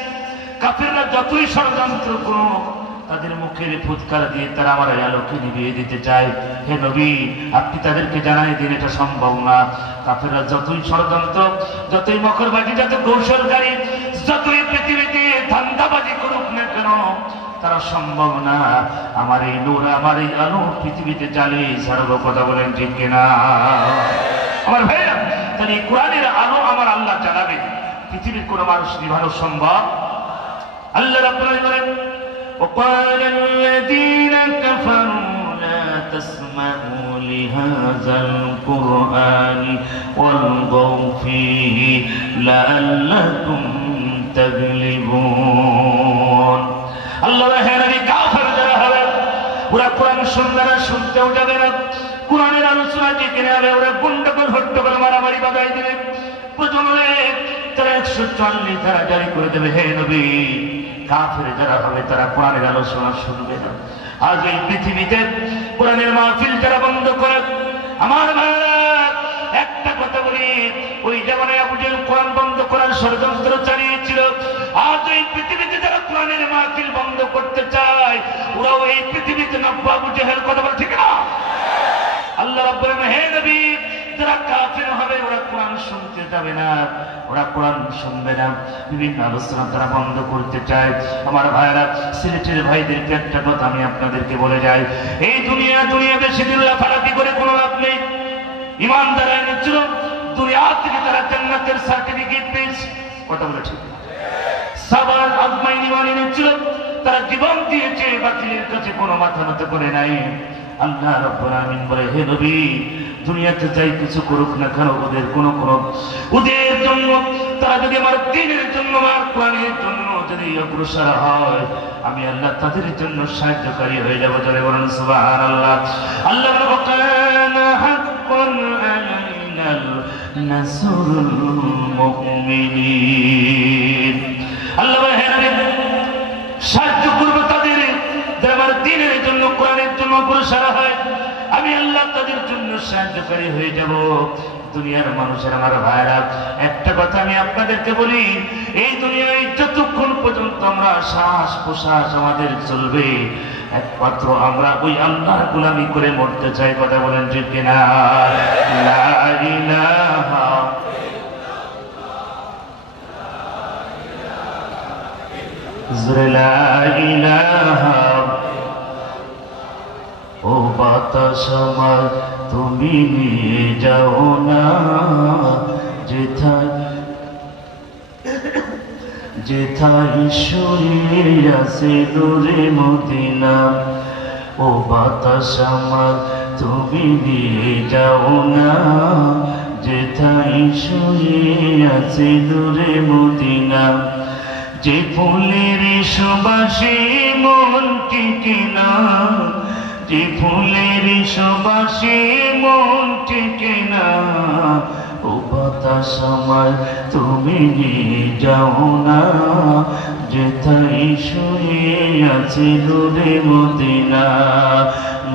কাফিররা যতই ষড়যন্ত্র করুক, তাদের মুখের ফুৎকার দিয়ে তারা আমার আলোকে নিভিয়ে দিতে চায়। হে নবী, আপনি তাদেরকে জানাই দিন এটা সম্ভব না। কাফেররা যতই ষড়যন্ত্র, যতই মকরবাজি, যত কৌশলকারী, যতই পৃথিবীতে ধান্দাবাজি করুক না কেন, তারা সম্ভব না আমার এই নূর, আমার এই আলো পৃথিবীতে জ্বালিয়ে ছাড়বো। কথা বলেন ঠিক কিনা? আমার ভাইরা, তাহলে এই কোরআনের আলো আমার আল্লাহ জ্বালাবে, পৃথিবীর কোনো মানুষ নিভানো সম্ভব? আল্লাহ রাব্বুল আলামিন বলেন, وقال الذين كفروا لا تسمعوا لهذا القرآن والغوا فيه لعلكم تغلبون। আল্লাহ নবী কাফের যারা হবে, ওরা কোরআন শুনবে না, শুনতেও যাবে না। কোরআনের আলোচনা যেখানে হবে, ওরা গুন্ডগোল হট্টগোল মারামারি বাজাই দিবে। প্রথমে তারা 144 ধারা জারি করে দেবে। হে নবী, কাফের যারা হবে তারা কোরআনের আলোচনা শুনবে না। আজ এই পৃথিবীতে কোরআনের মাহফিল যারা বন্ধ করে, আমার ভাইরা একটা কথা বলি, ওই যেমন আবু জেহেল কোরআন বন্ধ করার ষড়যন্ত্র চালিয়েছিল, আজ এই পৃথিবীতে যারা কোরআনের মাহফিল বন্ধ করতে চায়, ওরাও এই পৃথিবীতে নব্য আবু জেহেল। কথা বলে ঠিক না? আল্লাহ রাব্বুল আলামিন, হে নবী, যারা কাফের হবে ওরা কোরআন শুনতে যাবে না, ওরা কোরআন শুনবে না, বিভিন্ন আলোচনা তারা বন্ধ করতে চায়। আমার ভাইরা, সিলেটের ভাইদেরকে একটা কথা আমি আপনাদেরকে বলে যাই, এই দুনিয়া বেশি দিন লাফালাফি করে কোনো লাভ নেই। ইমানদার এনেছিল দুনিয়া থেকে তারা জান্নাতের সার্টিফিকেট পেয়েছে। কথা বলে ঠিক? সাবার আজমাইনি মানি নিচ্ছিল, তারা জীবন দিয়েছে, বাতিলের কাছে কোনো মাথা নত করে নাই। আল্লাহ রাব্বুল আলামিন বলে, হে নবী, দুনিয়াতে যাই কিছু করুক না কেন, ওদের জন্য তারা যদি আমার দ্বীনের জন্য, আমার কোরআনের জন্য যদি অগ্রসর হয়, আমি আল্লাহ তাদের জন্য সাহায্যকারী হয়ে যাব। জোরে বলুন সুবহানাল্লাহ। আল্লাহ কানা হাক্কান আলাইনাল নাসরুল মুমিনিন। আল্লাহ সাহায্য করব তাদের যারা আমার দ্বীনের জন্য, কোরআনের জন্য অগ্রসর হয়, আমি আল্লাহ তাদের জন্য সাহায্যকারী হয়ে যাব। দুনিয়ার মানুষের আমার ভাইরা, একটা কথা আমি আপনাদেরকে বলি, এই দুনিয়ায় যতক্ষণ পর্যন্ত আমরা শ্বাস প্রশ্বাস আমাদের চলবে, একমাত্র আমরা ওই আল্লাহর গোলামি করে মরতে চাই। কথা বলেন ঠিক কিনা? লা ইলাহা লা ইলাহা। ও বাতাস আমার তুমি নিয়ে যাও না যেথায় ঈশ্বরী আছে দূরে মদিনা। ও বাতাস আমার তুমি নিয়ে যাও না যেথায় ঈশ্বরী আছে দূরে মদিনা। যে ফুলের সুবাসে মন টিকে না, যে ফুলের সুবাসে মন টিকে না। ও বাতাস আমার তুমি নিয়ে যাও না যেথায় শুয়ে আছে দূরে মদিনা।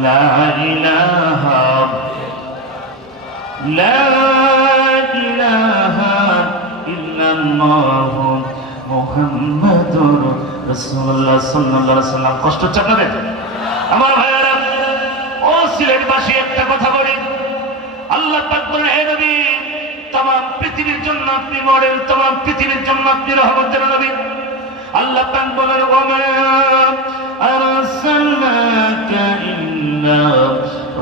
লা ইলাহা ইল্লাল্লাহ মুহাম্মাদুর রাসূলুল্লাহ সাল্লাল্লাহু আলাইহি ওয়াসাল্লাম। কষ্ট হচ্ছে আপনাদের? আমার ভাইয়েরা, ও সিলেটবাসী, একটা কথা বলি, আল্লাহ পাক বলেন, হে নবী, तमाम পৃথিবীর জন্য আপনি মডেল, तमाम পৃথিবীর জন্য আপনি রহমতের নবী। আল্লাহ পাক বলেন, ওয়া মা আরসালনাকা ইল্লা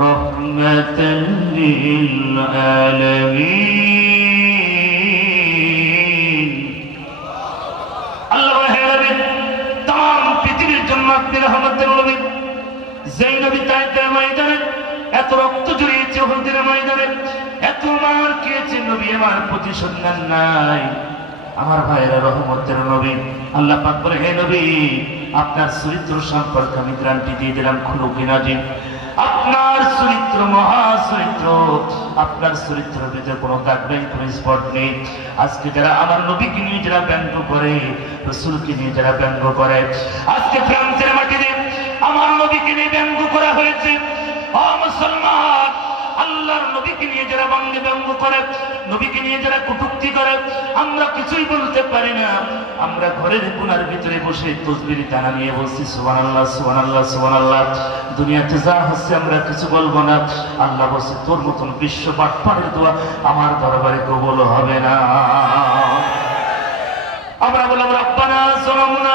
রাহমাতাল লিল আলামিন। আল্লাহ হে নবী, तमाम পৃথিবীর জন্য আপনি রহমতের নবী। যেই নবী তায়েফের ময়দানে এত রক্ত ঝরিয়েছে, উহুদের ময়দানে এত মার খেয়েছে, নবী আমার প্রতিশোধ নেন নাই। আমার ভাইয়েরা, রহমতের নবী। আল্লাহ পাক বলে, হে নবী, আপনার চরিত্র সম্পর্কে আমি গ্যারান্টি দিয়ে দিলাম, খুলুকি নাজিম। আপনার চরিত্র মহা চরিত্র, আপনার চরিত্রের ভিতরে কোনো দাগ নেই, কোনো স্পট নেই। আজকে যারা আমার নবীকে নিয়ে যারা ব্যঙ্গ করে, রাসূলকে নিয়ে যারা ব্যঙ্গ করে, আজকে ফ্রান্সের মাটিতে আমার নবীকে নিয়ে ব্যঙ্গ করা হয়েছে। ও মুসলমান, আল্লাহর নবীকে নিয়ে যারা ব্যঙ্গ করে, নবীকে নিয়ে যারা কটূক্তি করে, আমরা কিছুই বলতে পারি না। আমরা ঘরের কোণার ভিতরে বসে তাসবিহ টানা নিয়ে বলছি সুবহানাল্লাহ, সুবহানাল্লাহ, সুবহানাল্লাহ। দুনিয়াতে যা হচ্ছে আমরা কিছু বলবো না। আল্লাহ বলছে, তোর মতন বিশ্ব বাটপারের দোয়া আমার দরবারে কবুল হবে না। আমরা বললাম, রব্বানা যালামনা,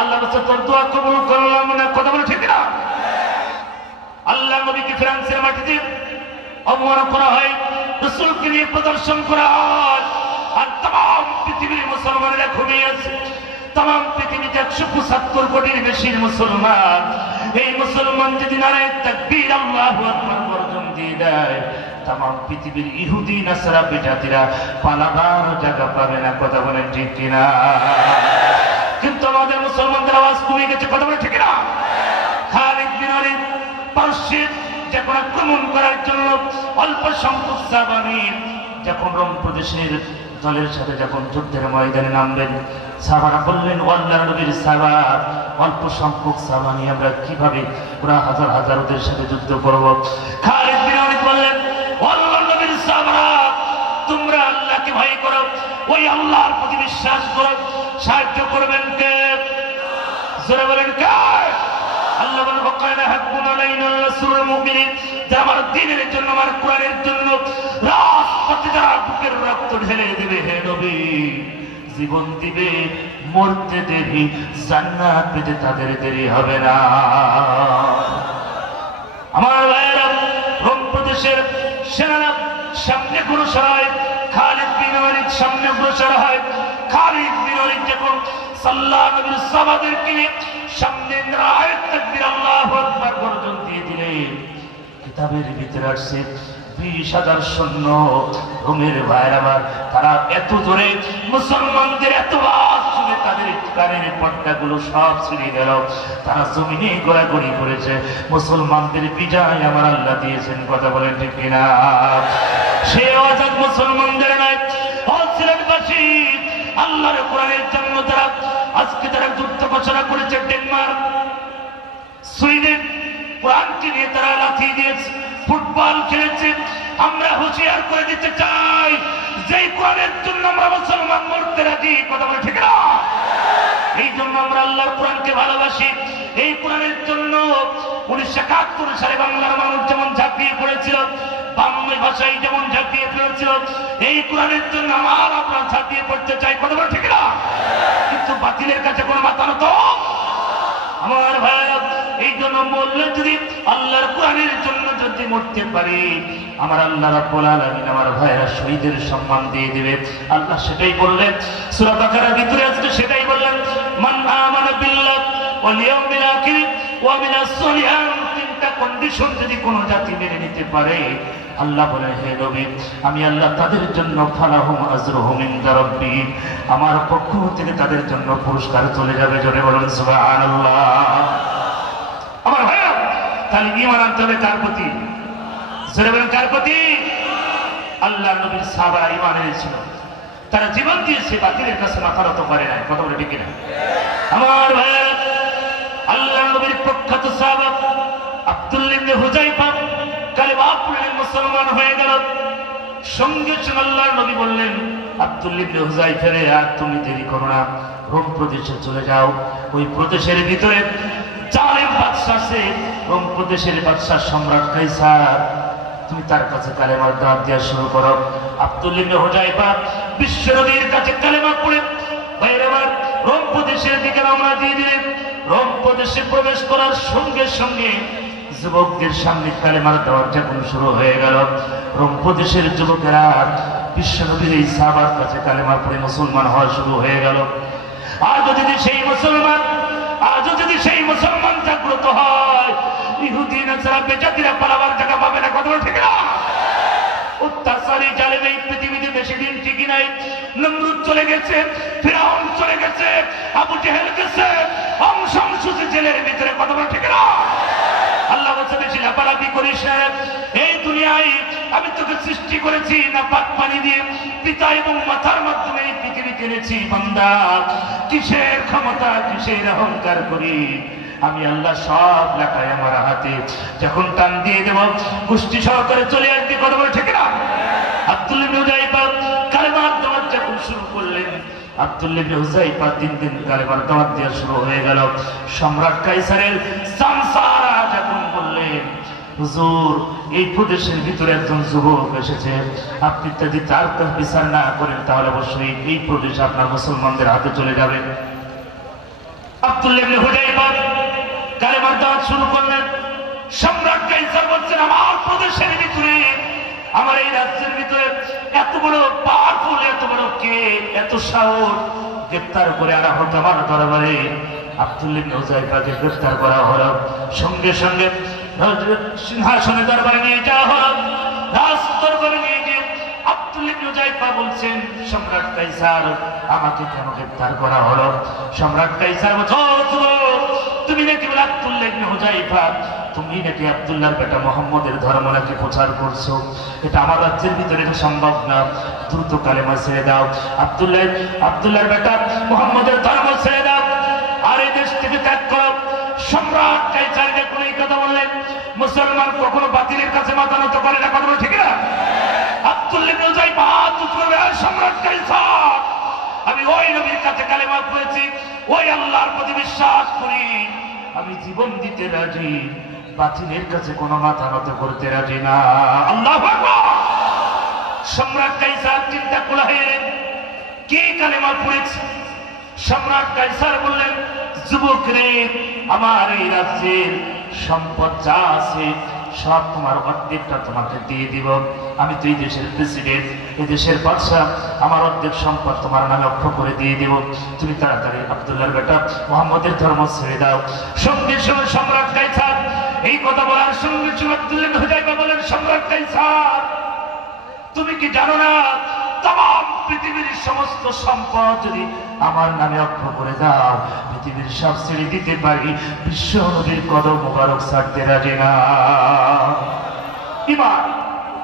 আল্লাহ বলছে তোর দোয়া কবুল করলাম না। কথা বলে ঠিক না? আল্লাহ নবীকে ফ্রান্সের মাটিতে অপমান করা হয়, রাসূলকে নিয়ে প্রদর্শন করা হয়, আর तमाम পৃথিবীর মুসলমানেরা ঘুমিয়ে আছে। तमाम পৃথিবীতে 175 কোটির বেশি মুসলমান। এই মুসলমান যদি নারায়ে তাকবীর আল্লাহু আকবার বর্জন দিয়ে দেয়, तमाम পৃথিবীর ইহুদি নাসারা বিজাতিরা পালাবার জায়গা পাবে না। কথা বলেন ঠিক কিনা? কিন্তু আমাদের মুসলমানদের আওয়াজ কমে গেছে। কথা বলে ঠিক না? খালিদ বিন ওয়ালিদ পারস্যের যখন আক্রমণ করার জন্য অল্প সংখ্যক সাহাবী যখন রোম প্রদেশের দলের সাথে যখন যুদ্ধের ময়দানে নামবেন, সাহাবারা বললেন, ও আল্লাহর নবীর সাহাবা, অল্প সংখ্যক সাহাবা নিয়ে আমরা কিভাবে পুরা হাজার হাজার ওদের সাথে যুদ্ধ করব? খালিদ বিন ওয়ালিদ বললেন, ও আল্লাহর নবীর সাহাবারা, তোমরা আল্লাহকে ভয় করো, ওই আল্লাহর প্রতি বিশ্বাস করো, সাহায্য করবেন কে? জোরে বলেন কে? আল্লাহ বলেন, ওয়াকানা হাক্কুন আলাইনা নাসরুল মুমিনিন, যারা আমার দ্বীনের জন্য, আমার কোরআনের জন্য রাজপথে যারা বুকের রক্ত ঢেলে দেবে, হে নবী, জীবন দিবে, মরতে দেরি, জান্নাত পেতে তাদের দেরি হবে না। আমার ভাইয়েরা, রোম প্রদেশের সেনারা সামনে অগ্রসর হয়, খালিদ বিন ওয়ালিদ সামনে অগ্রসর হয়। খালিদ বিন ওয়ালিদ যখন সাল্লাল্লাহু আলাইহি নবীর সাহাবাদেরকে সামনে নারায়ে তাকবীর আল্লাহু আকবার গর্জন দিয়ে দিলেন, কিতাবের ভিতরে আসছে 20,000 সৈন্য। রোমের ভাইয়ের আমার, তারা এত জোরে মুসলমানদের এত আওয়াজ শুনে তাদের কানের পর্দাগুলো সব ছিঁড়ে গেল, তারা জমিনে গোড়াগড়ি করেছে। মুসলমানদের বিজয় আমার আল্লাহ দিয়েছেন, কথা বলেন ঠিক কিনা? সে আওয়াজ মুসলমানদের নয়। ও সিলেটবাসী, আল্লাহর কোরআনের জন্য তারা আজকে তারা যুদ্ধ ঘোষণা করেছে। ডেনমার্ক, সুইডেন কোরআনকে নিয়ে তারা লাথি দিয়েছে, ফুটবল খেলেছে। আমরা হুঁশিয়ার করে দিতে চাই, যে কোরআনের জন্য আমরা মুসলমান মরতে রাজি, কথা বলে ঠিক না? এই জন্য আমরা আল্লাহর কোরআনকে ভালোবাসি। এই কোরআনের জন্য 1971 সালে বাংলার মানুষ যেমন ঝাঁপিয়ে পড়েছিল, বাংলা ভাষায় যেমন ঝাঁপিয়ে পড়েছিল, এই কোরআনের জন্য আমরা ঝাঁপিয়ে পড়তে চাই, কথা বলে ঠিক না? কিন্তু বাতিলের কাছে কোনো মাথা নত আমার ভাইরা। এই জন্য বললে যদি আল্লাহর কোরআনের জন্য যদি মরতে পারি, আমার আল্লাহ রাব্বুল আলামিন আমার ভাইরা শহীদের সম্মান দিয়ে দিবে। আল্লাহ সেটাই বললেন সূরা বাকারার ভিতরে, আজকে সেটাই বললেন, মান আমানা বিল্লাহ ওয়াল ইয়াউমিল আখির ওয়া মিনাস সলিহাত। তিনটা কন্ডিশন যদি কোনো জাতি মেনে নিতে পারে, আল্লাহ বলেন, হে নবী, আমি আল্লাহ তাদের জন্য ফালাহুম আজরুহুম ইনদা রাব্বিহিম, আমার পক্ষ থেকে তাদের জন্য পুরস্কার চলে যাবে। জোরে বলুন সুবহানাল্লাহ। আমার ভাইরা, তাহলে ঈমান আনতে হবে কার প্রতি? জোরে বলুন কার প্রতি? আল্লাহর নবীর সাহাবারা ঈমান এনেছিল, তারা জীবন দিয়েছে, বাতিলের কাছে মাথা নত করে নাই, কথা বলে ঠিক না? আমার ভাইরা, আল্লাহর নবীর প্রখ্যাত সাহাবা আব্দুল্লাহ ইবনে হুযায়ফা কালেমা পড়ে মুসলমান হয়ে গেল। সঙ্গে সঙ্গে আল্লাহর নবী বললেন, আব্দুল্লাহ ইবনে হুযায়ফা রে, আর তুমি দেরি করো না, রোম প্রদেশে চলে যাও। ওই প্রদেশের ভিতরে জালেম বাদশা আছে, রোম প্রদেশের বাদশা সম্রাট কাইসার, তুমি তার কাছে কালেমার দাওয়াত দেওয়া শুরু করো। আব্দুল্লাহ ইবনে হুযায়ফা বিশ্ব নবীর কাছে কালেমা পড়ে বাইরেবার রোম প্রদেশের দিকে রওনা দিয়ে দিলেন। রোম প্রদেশে প্রবেশ করার সঙ্গে সঙ্গে যুবকদের সামনে কালেমার দাওয়াত যখন শুরু হয়ে গেল, রোম প্রদেশের যুবকেরা বিশ্ব নবীর এই সাহাবার কাছে কালেমা পড়ে মুসলমান হওয়া শুরু হয়ে গেল। আজও যদি সেই মুসলমান জাগ্রত হয়, ইহুদি নাসারা বেজাতিরা পালাবার জায়গা পাবে না, কথা ঠিক না? অত্যাচারী জালেম এই পৃথিবীতে বেশি দিন ঠিকই নাই। নমরুদ চলে গেছে, ফিরাউন চলে গেছে, আবু জেহেল গেছে, অংশংসুচি জেলের ভিতরে, কথা ঠিক না? আল্লাহ বলছে, বেশি লাফালাফি করিস না, এই দুনিয়ায় আমি তোকে সৃষ্টি করেছি না পাক পানি দিয়ে, পিতা এবং মাথার মাধ্যমে এই পৃথিবী কিনেছি। বান্দা, কিসের ক্ষমতা, কিসের অহংকার করি? আমি আল্লাহ সব লেখায় আমার হাতে, যখন টান দিয়ে দেব গোষ্ঠী সহকারে চলে আসবে, কথা বলে ঠিক না? আব্দুল্লাহ ইবনে হুযায়ফা কালেমার দাওয়াত যখন শুরু করলেন, আব্দুল্লাহ ইবনে হুযায়ফা দিন দিন কালেমার দাওয়াত দেওয়া শুরু হয়ে গেল। সম্রাট কাইসারের সামসারা যখন বললেন, হুজুর, এই প্রদেশের ভিতরে একজন যুবক এসেছে, আপনি যদি তার বিচার না করেন তাহলে অবশ্যই এই প্রদেশ আপনার মুসলমানদের হাতে চলে যাবে। আব্দুল্লাহ ইবনে হুযায়ফা কালেমার দাওয়াত শুরু করলেন। সম্রাট কাইসার বলছেন, আমার প্রদেশের ভিতরে, আমার এই রাজ্যের ভিতরে এত বড় পাওয়ারফুল, এত বড় কে, এত সাহস, গ্রেফতার করে আনা হতো আমার দরবারে। আব্দুল্লাহ ইবনে হুযায়ফাকে গ্রেফতার করা হলো, সঙ্গে সঙ্গে সিংহাসনে দরবারে নিয়ে যাওয়া হলো। রাজ দরবারে নিয়ে গিয়ে আব্দুল্লাহ ইবনে হুযায়ফা বলছেন, সম্রাট কাইসার, আমাকে কেন গ্রেফতার করা হলো? সম্রাট কাইসার বলছে, তুমি নাকি আব্দুল্লাহ ইবনে হুযায়ফা, তুমি নাকি আব্দুল্লাহর বেটা মুহাম্মদের ধর্ম নাকি প্রচার করছো, এটা আমার রাজ্যের ভিতরে সম্ভব না। দ্রুত কালেমা ছেড়ে দাও। আব্দুল্লাহর বেটা মুহাম্মদের ধর্ম ছেড়ে দাও, আর এই দেশ থেকে ত্যাগ করো। সম্রাট কায়সার যখন এই কথা বললেন, মুসলমান কখনো বাতিলের কাছে মাথা নত করে না, কথা বলে ঠিক না? আব্দুল্লাহ ইবনে উযাইফা হাত তুলে সম্রাট কায়সার, আমি ওই নবীর কাছে কালেমা পড়েছি, ওই আল্লাহর প্রতি বিশ্বাস করি, আমি জীবন দিতে রাজি, বাতিলের কাছে কোনো মাথা নত করতে রাজি না। আল্লাহু আকবার। সম্রাট কায়সার চিন্তা করলেন কে কালেমা পড়েছে। সম্রাট কায়সার বললেন, যুবক রে, আমার এই রাজ্যের সম্পদ যা আছে সব তোমার অর্ধেকটা তোমাকে দিয়ে দিব। আমি তো এই দেশের প্রেসিডেন্ট, এই দেশের বাদশা, আমার অর্ধেক সম্পদ তোমার নামে অক্ষ করে দিয়ে দেব। তুমি তাড়াতাড়ি আব্দুল্লাহর বেটা মুহাম্মদের ধর্ম ছেড়ে দাও। সঙ্গে সঙ্গে সম্রাট কায়সার এই কথা বলার সঙ্গে সঙ্গে আব্দুল্লাহ ইবনে হুযাইফা বলেন, সম্রাট কায়সার, তুমি কি জানো না তাম পৃথিবীর সমস্ত সম্পদ যদি আমার নামে অক্ষ করে দাও, পৃথিবীর সব ছেড়ে দিতে পারি, বিশ্ব নবীর কদম মুবারক ছাড়তে রাজি না। ঈমান,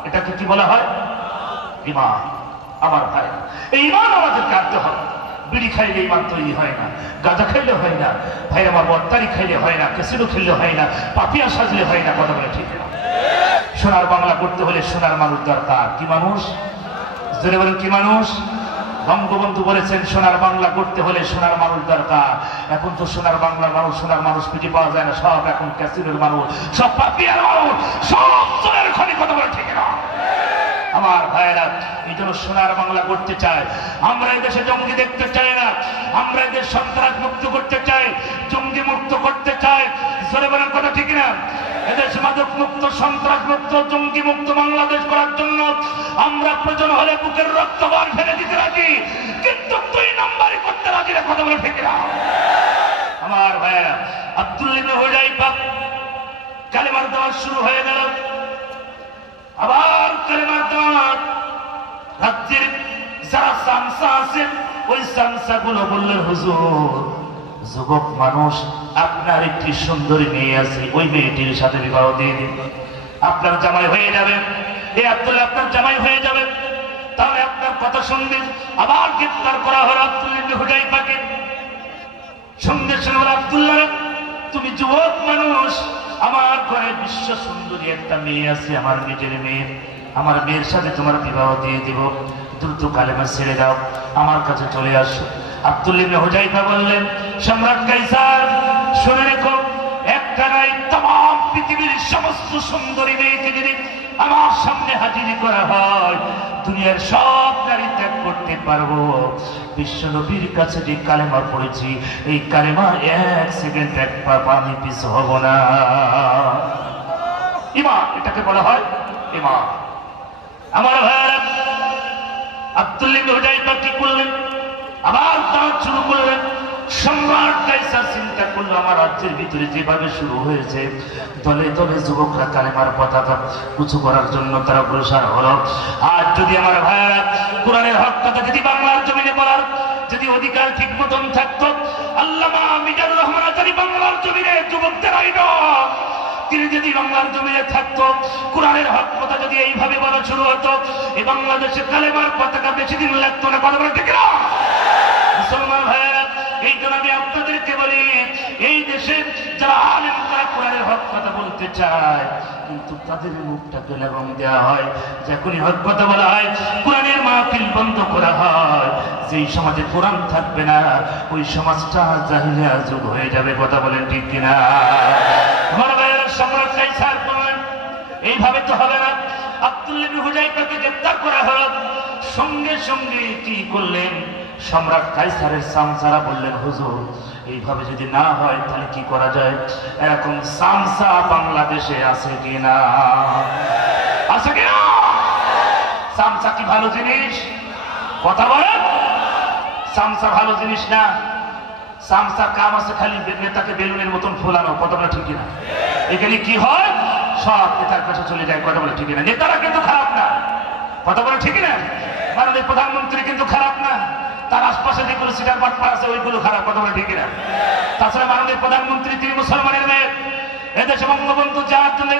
এটাকে কি বলা হয়? ঈমান। আমার ভাই, এই ঈমান আমাদের কাটতে হবে। বিড়ি খাইলে ঈমান তৈরি হয় না, গাঁজা খাইলে হয় না, ভাই আমার বর্তারি খাইলে হয় না, ক্যাসিনো খেললে হয় না, পাপিয়া সাজলে হয় না, কথা বলে ঠিক না? সোনার বাংলা করতে হলে সোনার মানুষ দরকার। কি মানুষ? জোরে বলেন, কি মানুষ? বঙ্গবন্ধু বলেছেন সোনার বাংলা করতে হলে সোনার মানুষ দরকার। এখন তো সোনার বাংলার মানুষ, সোনার মানুষ খুঁজে পাওয়া যায় না, সব এখন ক্যাসিনোর মানুষ, সব পাপিয়ার মানুষ, সব সোনার খনি, কথা বলে ঠিক না? আমার ভাইয়েরা, এই জন্য সোনার বাংলা করতে চায়। আমরা এই দেশে জঙ্গি দেখতে চাই না, আমরা এদের সন্ত্রাস মুক্ত করতে চাই, জঙ্গি মুক্ত করতে চাই। জোরে বলেন, কথা ঠিক না? এদেশ মাদক মুক্ত, সন্ত্রাস মুক্ত, জঙ্গি মুক্ত বাংলাদেশ করার জন্য আমরা প্রয়োজন হলে বুকের রক্তবান ফেলে দিতে রাজি, কিন্তু 2 নম্বরই করতে রাজি না, কথা বলে ঠিক না? আমার ভাইয়েরা, আব্দুল্লাহ ইবনে হুযাইফা কালেমার দাওয়াত শুরু হয়ে গেল। আবার কালেমার দাওয়াত, রাজ্যের যারা সামসা আছেন ওই সামসা গুলো বললেন, হুজুর, যুবক মানুষ, আপনার একটি সুন্দরী মেয়ে আছে, ওই মেয়েটির সাথে বিবাহ দিয়ে দিন, আপনার জামাই হয়ে যাবে। এই আব্দুল্লাহ আপনার জামাই হয়ে যাবে। তাহলে আপনার কথা শুনবেন। আবার গ্রেফতার করা হলো আব্দুল্লাহ ইবনে হুযাইফাকে। সঙ্গে সঙ্গে আব্দুল্লাহ, তুমি যুবক মানুষ, আমার ঘরে বিশ্ব সুন্দরী একটা মেয়ে আছে, আমার নিজের মেয়ে, আমার মেয়ের সাথে তোমার বিবাহ দিয়ে দিব, দ্রুত কালেমা ছেড়ে দাও, আমার কাছে চলে আসো। আব্দুল্লাহ ইবনে হুযাইফা বললেন, সম্রাট কায়সার, শুনে রেখো, একটা নাই, তাম পৃথিবীর সমস্ত সুন্দরী মেয়েকে যদি আমার সামনে হাজির করা হয়, দুনিয়ার সব নারী ত্যাগ করতে পারবো। বিশ্ব নবীর কাছে যে কালেমা পড়েছি, এই কালেমা 1 সেকেন্ড এক পা আমি পিছু হব না। ঈমান, এটাকে বলা হয় ঈমান। আমার ভাইয়েরা, আব্দুল্লাহ ইবনে হুযাইফা কি করলেন? আবার দাওয়াত শুরু করলেন। সম্রাট কায়সার চিন্তা করলো, আমার রাজ্যের ভিতরে যেভাবে শুরু হয়েছে, দলে দলে যুবকরা কালেমার পতাকা উঁচু করার জন্য তারা অগ্রসর হলো। আর যদি আমার ভাইয়েরা কোরআনের হক কথা যদি বাংলার জমিনে বলার যদি অধিকার ঠিক মতন থাকতো, আল্লামা মিজানুর রহমান আচারী বাংলার জমিনে যুবকদের আইডল, তিনি যদি বাংলার জমিনে থাকতো, কোরআনের হক কথা যদি এইভাবে বলা শুরু হতো, এই বাংলাদেশে কালেমার পতাকা বেশি দিন লাগতো না, কথা বলে ঠিক না? মুসলমান ভাইয়েরা, এই জন্য আমি আপনাদেরকে বলি, এই দেশে যারা আলেম, তারা কোরআনের হক কথা বলতে চায়, কিন্তু তাদের মুখটাকে লাগাম দেওয়া হয়। যখনই হক কথা বলা হয়, কোরআনের মাহফিল বন্ধ করা হয়, যেই সমাজে কোরআন থাকবে না, ওই সমাজটা জাহিলিয়া যুগ হয়ে যাবে, কথা বলেন ঠিক কিনা? আমার ভাইয়েরা, সম্রাট কায়সার বলেন, এইভাবে তো হবে না। আব্দুল্লাহ ইবনে হুযাইফাকে গ্রেফতার করা হলো। সঙ্গে সঙ্গে কি করলেন? সম্রাট কায়সারের সামসারা বললেন, হুজুর, এইভাবে যদি না হয় তাহলে কি করা যায়? এরকম সামসা বাংলাদেশে আছে কিনা? আছে কিনা? সামসা কি ভালো জিনিস? কথা বলেন। সামসা ভালো জিনিস না। সামসার কাম আছে খালি নেতাকে বেলুনের মতন ফোলানো, কথা বলে ঠিক না? এখানে কি হয়? সব নেতার কাছে চলে যায়, কথা বলে ঠিক না? নেতারা কিন্তু খারাপ না, কথা বলে ঠিক না? মাননীয় প্রধানমন্ত্রী কিন্তু খারাপ না, তার আশপাশে যেগুলো সিটার বাটপার আছে ওইগুলো খারাপ, কথা বলে ঠিক না? তাছাড়া মাননীয় প্রধানমন্ত্রী তিনি মুসলমানের মেয়ে, এদেশে বঙ্গবন্ধু যার জন্য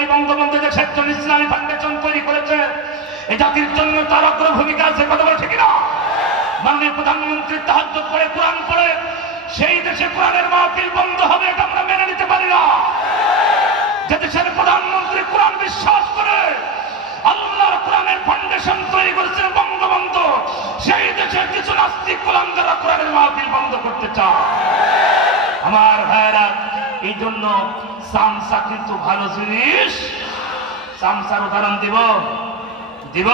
এই বঙ্গবন্ধু দেশে একজন ইসলামী ফাউন্ডেশন তৈরি করেছে, এই জাতির জন্য তার অগ্র ভূমিকা আছে, কথা বলে ঠিক না? মাননীয় প্রধানমন্ত্রী তাহাজ্জুদ পড়ে কোরআন পড়ে সেই দেশে কোরআনের মাহফিল বন্ধ হবে, এটা আমরা মেনে নিতে পারি না। যে দেশের প্রধানমন্ত্রী কোরআন বিশ্বাস করে, আল্লাহর কোরআনের ফাউন্ডেশন তৈরি করেছেন বঙ্গবন্ধু, সেই দেশের কিছু নাস্তিক কোরআন যারা কোরআনের মাহফিল বন্ধ করতে চায়। আমার ভাইয়েরা, এই জন্য সামসা কিন্তু ভালো জিনিস। সামসার উদাহরণ দিব।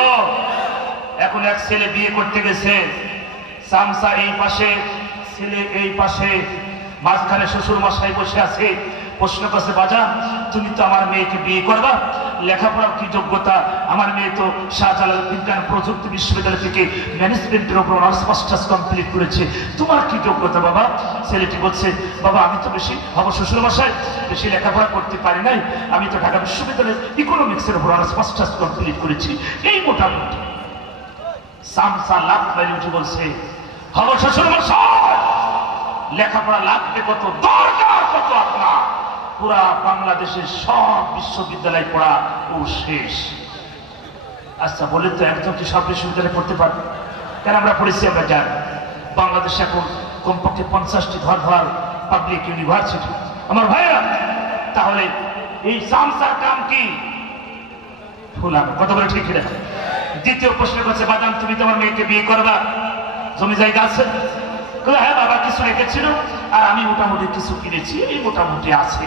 এখন এক ছেলে বিয়ে করতে গেছে, সামসা এই পাশে, ছেলে এই পাশে, মাঝখানে শ্বশুর মশাই বসে আছে। প্রশ্ন করছে, বাজান তুমি তো আমার মেয়েকে বিয়ে করবা, লেখাপড়ার কি যোগ্যতা? আমার মেয়ে তো শাহজালাল বিজ্ঞান প্রযুক্তি বিশ্ববিদ্যালয় থেকে ম্যানেজমেন্টের উপর অনার্স মাস্টার্স কমপ্লিট করেছে, তোমার কি যোগ্যতা বাবা? ছেলেটি বলছে, বাবা আমি তো বেশি শ্বশুর মশাই বেশি লেখাপড়া করতে পারি নাই, আমি তো ঢাকা বিশ্ববিদ্যালয়ের ইকোনমিক্সের উপর অনার্স মাস্টার্স কমপ্লিট করেছি, এই মোটামুটি। সামসা লাভ মেরে উঠে বলছে, শ্বশুর মশাই লেখাপড়া লাগবে কত, দরকার কত আপনার? পুরা বাংলাদেশের সব বিশ্ববিদ্যালয় পড়া ও শেষ। আচ্ছা বলে তো একজন কি সব বিশ্ববিদ্যালয় পড়তে পারবে? কেন আমরা পড়েছি, আমরা জানি বাংলাদেশে এখন কমপক্ষে 50টি ধর পাবলিক ইউনিভার্সিটি। আমার ভাইরা, তাহলে এই সামসার কাম কি? ফুলানো, কত বলে ঠিক রেখে। দ্বিতীয় প্রশ্ন করছে, বাদাম তুমি তোমার মেয়েকে বিয়ে করবা, জমি জায়গা আছে? হ্যাঁ বাবা কিছু রেখেছিল, আর আমি মোটামুটি কিছু কিনেছি, এই মোটামুটি আছে।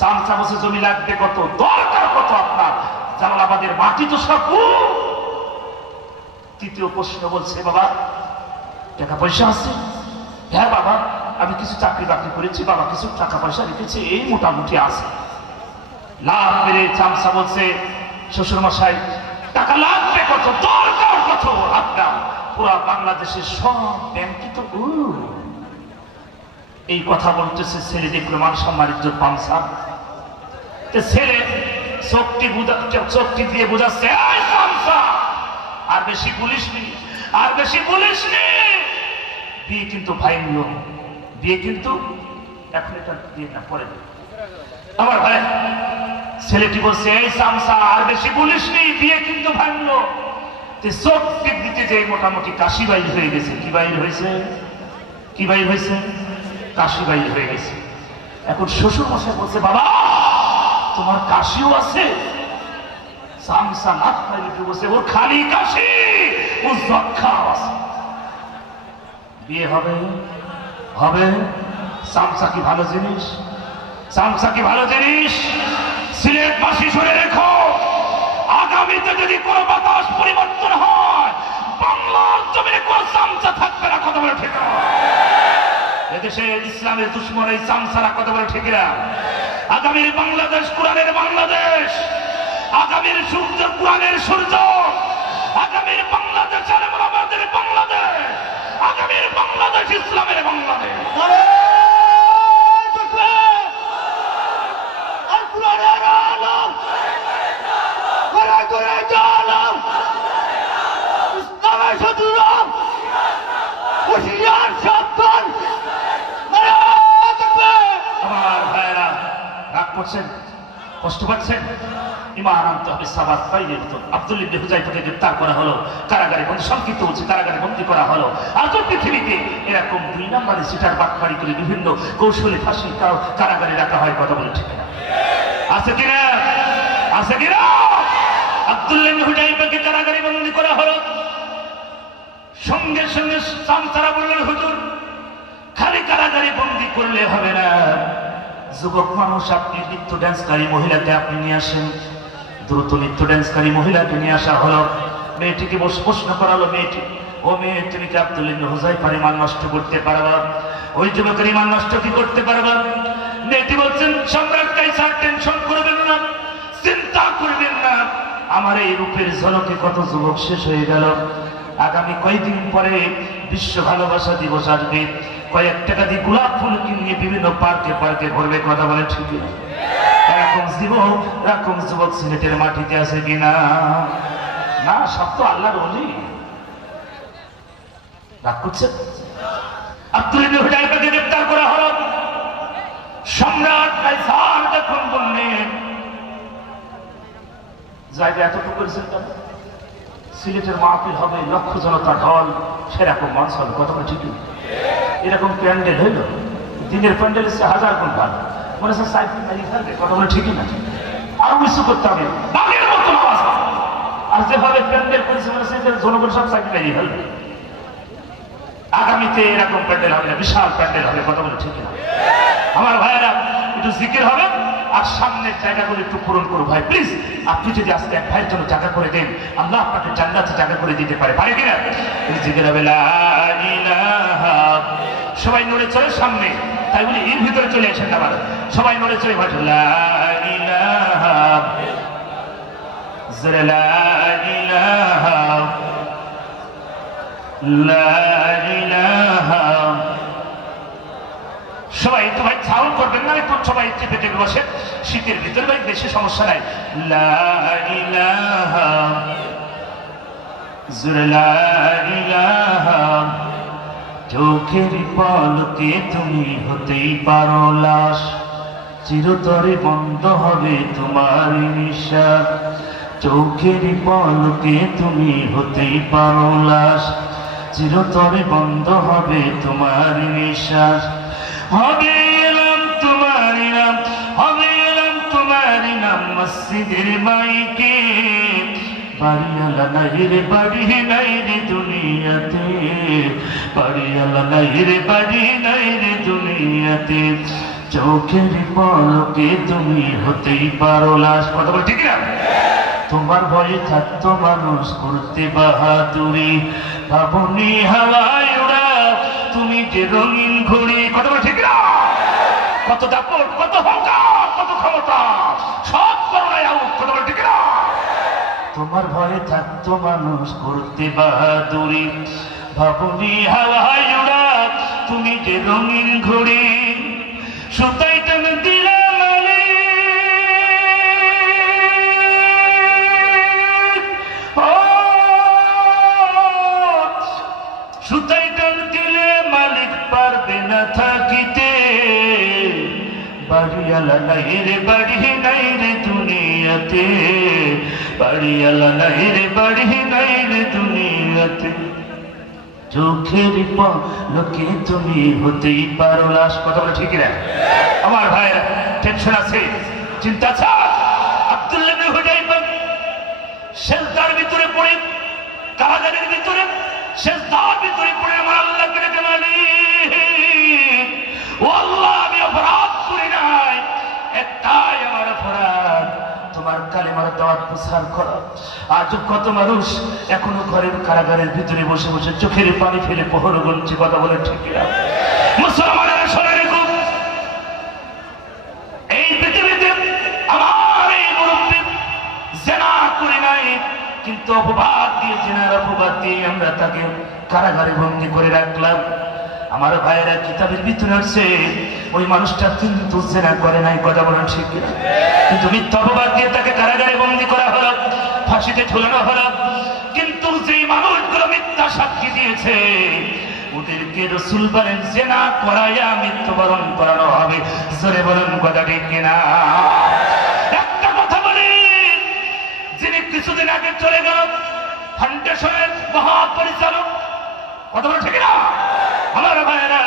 সামসা বসে, জমি লাগবে কত, দরকার কত আপনার? জালালাবাদের মাটি তো সব। তৃতীয় প্রশ্ন বলছে, বাবা টাকা পয়সা আছে? হ্যাঁ বাবা আমি কিছু চাকরি বাকরি করেছি, বাবা কিছু টাকা পয়সা রেখেছে, এই মোটামুটি আছে। লাভ মেরে সামসা বলছে, শ্বশুর মশাই টাকা লাগবে কত, দরকার কত আপনার? পুরা বাংলাদেশের সব ব্যাংকই তো। এই কথা বলতেছে ছেলে, দেখলো মান সম্মান ইজ্জত পামসা। ছেলে চোখটি দিয়ে বোঝাচ্ছে, আর বেশি বলিসনি, আর বেশি বলিসনি। বিয়ে কিন্তু ভাঙল, বিয়ে কিন্তু এখন এটা বিয়ে না, পরে আমার ভাই। ছেলেটি বলছে, এই সামসা আর বেশি বলিসনি, বিয়ে কিন্তু ভাঙলো। চোখ টিপ দিতে যে মোটামুটি কাশি বাইর হয়ে গেছে। কি বাইর হয়েছে? কি বাইর হয়েছে? কাশি বাইর হয়ে গেছে। এখন শ্বশুর মশাই বলছে, বাবা তোমার কাশিও আছে? সামসা লাভ বাইরে বলছে, ওর খালি কাশি, ও যক্ষাও আছে। বিয়ে হবে? হবে। সামসা কি ভালো জিনিস? সামসা কি ভালো জিনিস? সিলেট বাসী শুনে রেখো, আগামীতে যদি কোন বাতাস পরিবর্তন হয়, বাংলার জমিনে কোন সামসা থাকবে না, কথা বলে ঠিক না? এদেশে ইসলামের দুশ্মন এই সামসারা, কথা বলে ঠিক না? আগামীর বাংলাদেশ কোরআনের বাংলাদেশ, আগামীর সূর্য কোরআনের সূর্য, আগামীর বাংলাদেশ আমাদের বাংলাদেশ, আগামীর বাংলাদেশ ইসলামের বাংলাদেশ। কষ্ট পাচ্ছেন? ইমান আনতে হবে, সাবাত পাইলে হতো। আব্দুল্লাহ ইবনে হুযায়ফাকে গ্রেফতার করা হলো, কারাগারে বন্দী, সংক্ষিপ্ত বলছে কারাগারে বন্দী করা হলো। আজ পৃথিবীতে এরকম 2 নম্বরে সিটার বাটপাড়ি করে বিভিন্ন কৌশলে ফাঁসি কারাগারে রাখা হয়, কথা বলে ঠিক না? আছে কিনা? আছে কিনা? আব্দুল্লাহ ইবনে হুযায়ফাকে কারাগারে বন্দী করা হলো। সঙ্গে সঙ্গে সামসারা বললেন, হুজুর খালি কারাগারে বন্দী করলে হবে না, যুবক মানুষ, আপনি নৃত্য ড্যান্সকারী মহিলাকে আপনি নিয়ে আসেন। দ্রুত নৃত্য ড্যান্সকারী মহিলাকে নিয়ে আসা হলো। মেয়েটিকে প্রশ্ন করালো, মেয়েটি, ও মেয়ে তুমি কি আব্দুল্লাহ ইবনে হুযায়ফার ঈমান নষ্ট করতে পারবা? ওই যুবকের ঈমান নষ্ট কি করতে পারবা? মেয়েটি বলছেন, সম্রাট কাইসার টেনশন করবেন না, চিন্তা করবেন না, আমার এই রূপের ঝলকে কত যুবক শেষ হয়ে গেল। আগামী কয়েকদিন পরে বিশ্ব ভালোবাসা দিবস আসবে, কয়েক টাকা দিয়ে গোলাপ ফুল কিনে বিভিন্ন পার্কে পার্কে ঘুরবে, কথা বলে ঠিক না? এরকম যুবক সিলেটের মাটিতে আছে কিনা? না, সব তো আল্লাহর ওলি। রাগ করছে? আব্দুল্লাহ ইবনে হুযায়ফাকে গ্রেফতার করা হলো। সম্রাট কাইসার যখন জায়গা এতটুকু করেছেন কেন? সিলেটের মাহফিল হবে, লক্ষ জনতা ঢল, সেরকম মঞ্চ হবে, কত করে ঠিকই এরকম প্যান্ডেল হইল, দিনের প্যান্ডেল এসে হাজার গুণ ভালো, মনে হচ্ছে সাইকেল দাঁড়িয়ে থাকবে, কত করে ঠিকই না? আরো কিছু করতে হবে, বাঘের মতো আওয়াজ হবে। আর যেভাবে প্যান্ডেল করেছে মনে হচ্ছে জনগণ সব সাইকেল দাঁড়িয়ে ফেলবে। আগামীতে এরকম প্যান্ডেল হবে না, বিশাল প্যান্ডেল হবে, কত বলে ঠিক না? আমার ভাইয়েরা একটু জিকির হবে, আর সামনের জায়গাগুলো একটু পূরণ করো ভাই প্লিজ। আপনি যদি আজকে এক ভাইয়ের জন্য জায়গা করে দেন, আল্লাহ আপনাকে জান্নাতে জায়গা করে দিতে পারে, পারে কিনা? জিকির হবে লা ইলাহা, সবাই নড়ে চলে সামনে, তাই বলে এর ভিতরে চলে আসেন না, আবার সবাই নড়ে চলে ভাই লা ইলাহা, জোরে লা ইলাহা, লা ইলাহা। সবাই তো ভাই চাউল করবেন না, একটু সবাই চেপে চেপে বসে, শীতের ভিতরে ভাই বেশি সমস্যা নাই। লা ইলাহা, জোরে লা ইলাহা। চোখের পলকে তুমি হতেই পারো লাশ, চিরতরে বন্ধ হবে তোমার নিঃশ্বাস। চোখের পলকে তুমি হতেই পারো লাশ, চিরতরে বন্ধ হবে তোমার নিঃশ্বাস। হবে এলাম তোমার নাম, হবে এলাম তোমার নাম মসজিদের মাইকে, বাড়িওয়ালা নাই রে বাড়ি নাই রে দুনিয়াতে, বাড়িওয়ালা নাই রে বাড়ি নাই রে দুনিয়াতে। চোখের পলকে তুমি হতেই পারো লাশ, কথা বল ঠিক না? তোমার ভয়ে থাকতো মানুষ করতে বাহাদুরি, ভাবনি হাওয়ায় ওরা তুমি যে রঙিন ঘুড়ি, কথা বল ঠিক না? কত দাপট, কত হংকার, কত ক্ষমতা, সব করোনায় আউট, কথা বল ঠিক না? তোমার ভয়ে থাকতো মানুষ করতে বাহাদুরি, ভাবনি হাওয়ায় ওরা তুমি যে রঙিন ঘুড়ি। সুতাই টানে দিলাম সুতাই টান দিলে মালিক পারবে না থাকিতে, বাড়িওয়ালা নাই রে বাড়ি নাই রে দুনিয়াতে, বাড়িওয়ালা নাই রে বাড়ি নাই রে দুনিয়াতে। চোখের পলকে তুমি হতেই পারো লাশ, কথা বলে ঠিক না? আমার ভাইরা টেনশন আছে, চিন্তা আছে। আব্দুল্লাহ ইবনে হুযাইফা সেজদার ভিতরে পড়ে, কারাগারের ভিতরে সেজদার ভিতরে পড়ে আমার আল্লাহকে ডেকে মালিক, ও আল্লাহ আমি অপরাধ করি নাই, একটাই আমার অপরাধ, তোমার কালেমার দাওয়াত প্রচার করো। আজ কত মানুষ এখনো ঘরের কারাগারের ভিতরে বসে বসে চোখের পানি ফেলে প্রহর গুনছে, কথা বলে ঠিক না? মুসলমানেরা শোনে রেখো, এই পৃথিবীতে আমার এই মুরব্বী জেনা করে নাই, কিন্তু অপবাদ দিয়ে, জেনার অপবাদ দিয়ে আমরা তাকে কারাগারে বন্দী করে রাখলাম। আমার ভাইয়েরা কিতাবের ভিতরে আছে ওই মানুষটা কিন্তু জেনা করে নাই, কথা বলেন ঠিক না? কিন্তু মিথ্যা অপবাদ দিয়ে তাকে কারাগারে বন্দী করা হলো, ফাঁসিতে ঝুলানো হলো। কিন্তু যে মানুষগুলো মিথ্যা সাক্ষী দিয়েছে ওদেরকে রাসূল বলেন জেনা করাইয়া মৃত্যুবরণ করানো হবে, জোরে বলেন কথা ঠিক কিনা? একটা কথা বলি, যিনি কিছুদিন আগে চলে গেল ফাউন্ডেশনের মহাপরিচালক, কথা বলে ঠিক না? আমার ভাইয়েরা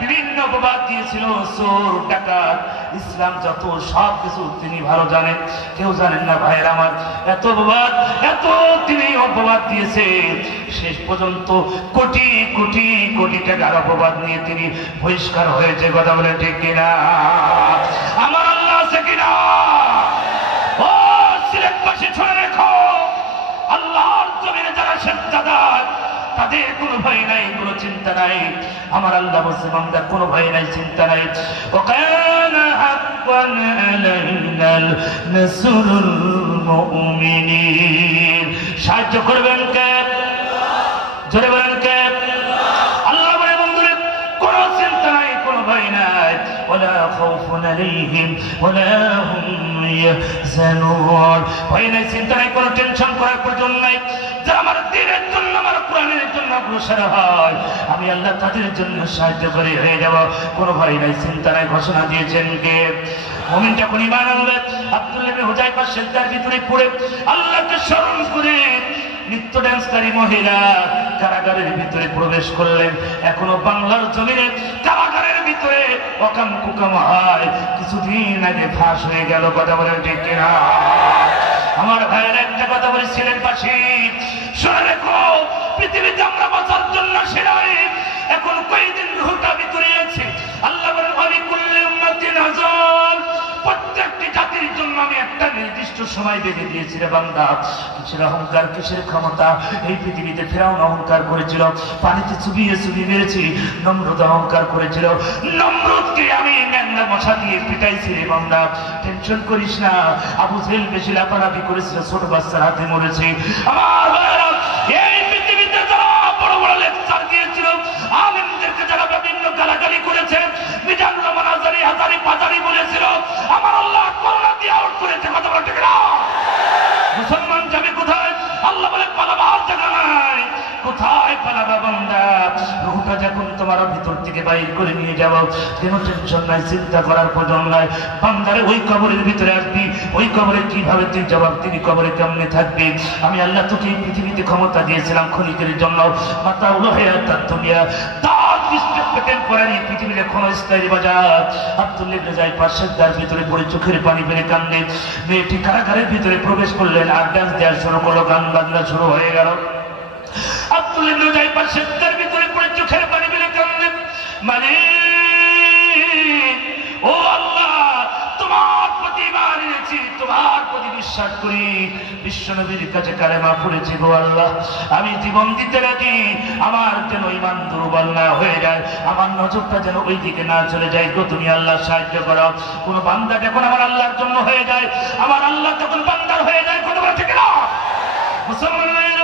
বিভিন্ন অপবাদ দিয়েছিল, চোর ডাকাত ইসলাম যত সব কিছু তিনি ভালো জানেন, কেউ জানেন না ভাইয়েরা আমার। এত অপবাদ, এত তিনি অপবাদ দিয়েছে, শেষ পর্যন্ত কোটি কোটি কোটি টাকার অপবাদ নিয়ে তিনি বহিষ্কার হয়েছে, কথা বলে ঠিক কিনা? আমার আল্লাহ আছে কিনা? ও সিলেটবাসী শুনে রেখো, আল্লাহর জমিনে যারা সেজদাদার তাদের কোনো ভয় নাই, কোনো চিন্তা নাই। আমার আল্লাহ বলছে বান্দা কোনো ভয় নাই, চিন্তা নাই। ওয়াকানা হাক্কান আলাইনাল নাসরুল মুমিনিন, সাহায্য করবেন কে? জোরে বলেন কে? আল্লাহ বলে বন্ধুরা কোনো চিন্তা নাই, কোনো ভয় নাই। ওয়ালা খাউফুন আলাইহিম ওয়ালা হুম ইয়াহজানুন। ভয় নাই, চিন্তা নাই, কোনো টেনশন করার প্রয়োজন নাই। যারা আমার দ্বীনের জন্য, আমার কোরআনের জন্য অগ্রসর হয়, আমি আল্লাহ তাদের জন্য সাহায্যকারী হয়ে যাব। কোনো ভয় নাই, চিন্তা নাই। ঘোষণা দিয়েছেন কে? মুমিন যখন ঈমান আনবে, আব্দুল্লাহ ইবনে হুযায়ফা সিজদার ভিতরে পড়ে আল্লাহকে স্মরণ করে নৃত্য ডান্সকারী মহিলা কারাগারের ভিতরে প্রবেশ করলেন। এখনো বাংলার জমিনে কারাগারের ভিতরে অকাম কুকাম হয়, কিছুদিন আগে ফাঁস হয়ে গেল। কথা বলেন ঠিক কিনা? আমার ভাইয়ের একটা কথা বলেছিলেন পাশে, শুনে রেখো, পৃথিবীতে আমরা বাঁচার জন্য সেরাই এখন কয়েকদিন রুহটা ভিতরে আছে। আল্লাহ বলেন আমি কুল্লি উম্মাতিন আজাল, প্রত্যেকটি জাতির জন্য আমি একটা নির্দিষ্ট সময় বেঁধে দিয়েছি রে বান্দা। কিসের অহংকার, কিসের ক্ষমতা? এই পৃথিবীতে ফেরাউন অহংকার করেছিল, পানিতে চুবিয়ে চুবিয়ে মেরেছি। নমরুদ অহংকার করেছিল, নমরুদকে আমি ন্যাংরা মশা দিয়ে পিটাইছি রে বান্দা। টেনশন করিস না। আবু জেহেল বেশি লাফালাফি করেছিল, ছোট বাচ্চার হাতে মরেছে। আমার ভাইরা, এই পৃথিবীতে যারা বড় বড় লেকচার দিয়েছিল, আলেমদেরকে যারা বিভিন্ন গালাগালি করেছে, মিজানুর রহমান আজারি হাজারি পাজারি বলেছিল, আমার আল্লাহ করোনা দিয়ে আউট করেছে। কথা বলে ঠিক না? মুসলমান যাবে কোথায়? আল্লাহ বলে পালাবার জায়গা নাই। কোথায় পালাবা বান্দা? রুহটা যখন তোমার ভিতর থেকে বাইর করে নিয়ে যাব, কোনো টেনশন নাই, চিন্তা করার প্রয়োজন নাই। বান্দারে ওই কবরের ভিতরে আসবি, ওই কবরে কিভাবে তুই জবাব দিবি, কবরে কেমনে থাকবি? আমি আল্লাহ তোকে এই পৃথিবীতে ক্ষমতা দিয়েছিলাম ক্ষণিকের জন্য। মাতা উলো হয়ে তার দুনিয়া তার পেটের পরে এই পৃথিবীতে ক্ষণস্থায়ী বাজার। আব্দুল্লাহ ইবনে হুযায়ফা সিজদার ভিতরে পড়ে চোখের পানি ফেলে কান্দে। মেয়েটি কারাগারের ভিতরে প্রবেশ করলেন, আর ডান্স দেওয়া শুরু করলো, গান বাজনা শুরু হয়ে গেল। আব্দুল্লাহ ইবনে হুযায়ফা সিজদার ভিতরে পড়ে চোখের পানি ফেলে কান্দলেন, মালিক ও আল্লাহ, তোমার প্রতি ঈমান এনেছি, তোমার প্রতি বিশ্বাস করি, বিশ্বনবীর কাছে কালেমা পড়েছি। গো আল্লাহ, আমি জীবন দিতে রাজি, আমার যেন ঈমান দুর্বল না হয়ে যায়, আমার নজরটা যেন ওই দিকে না চলে যায়। গো তুমি আল্লাহ সাহায্য করো। কোন বান্দা যখন আমার আল্লাহর জন্য হয়ে যায়, আমার আল্লাহ তখন বান্দার হয়ে যায়। কথা বলা ঠিক না? মুসলমানের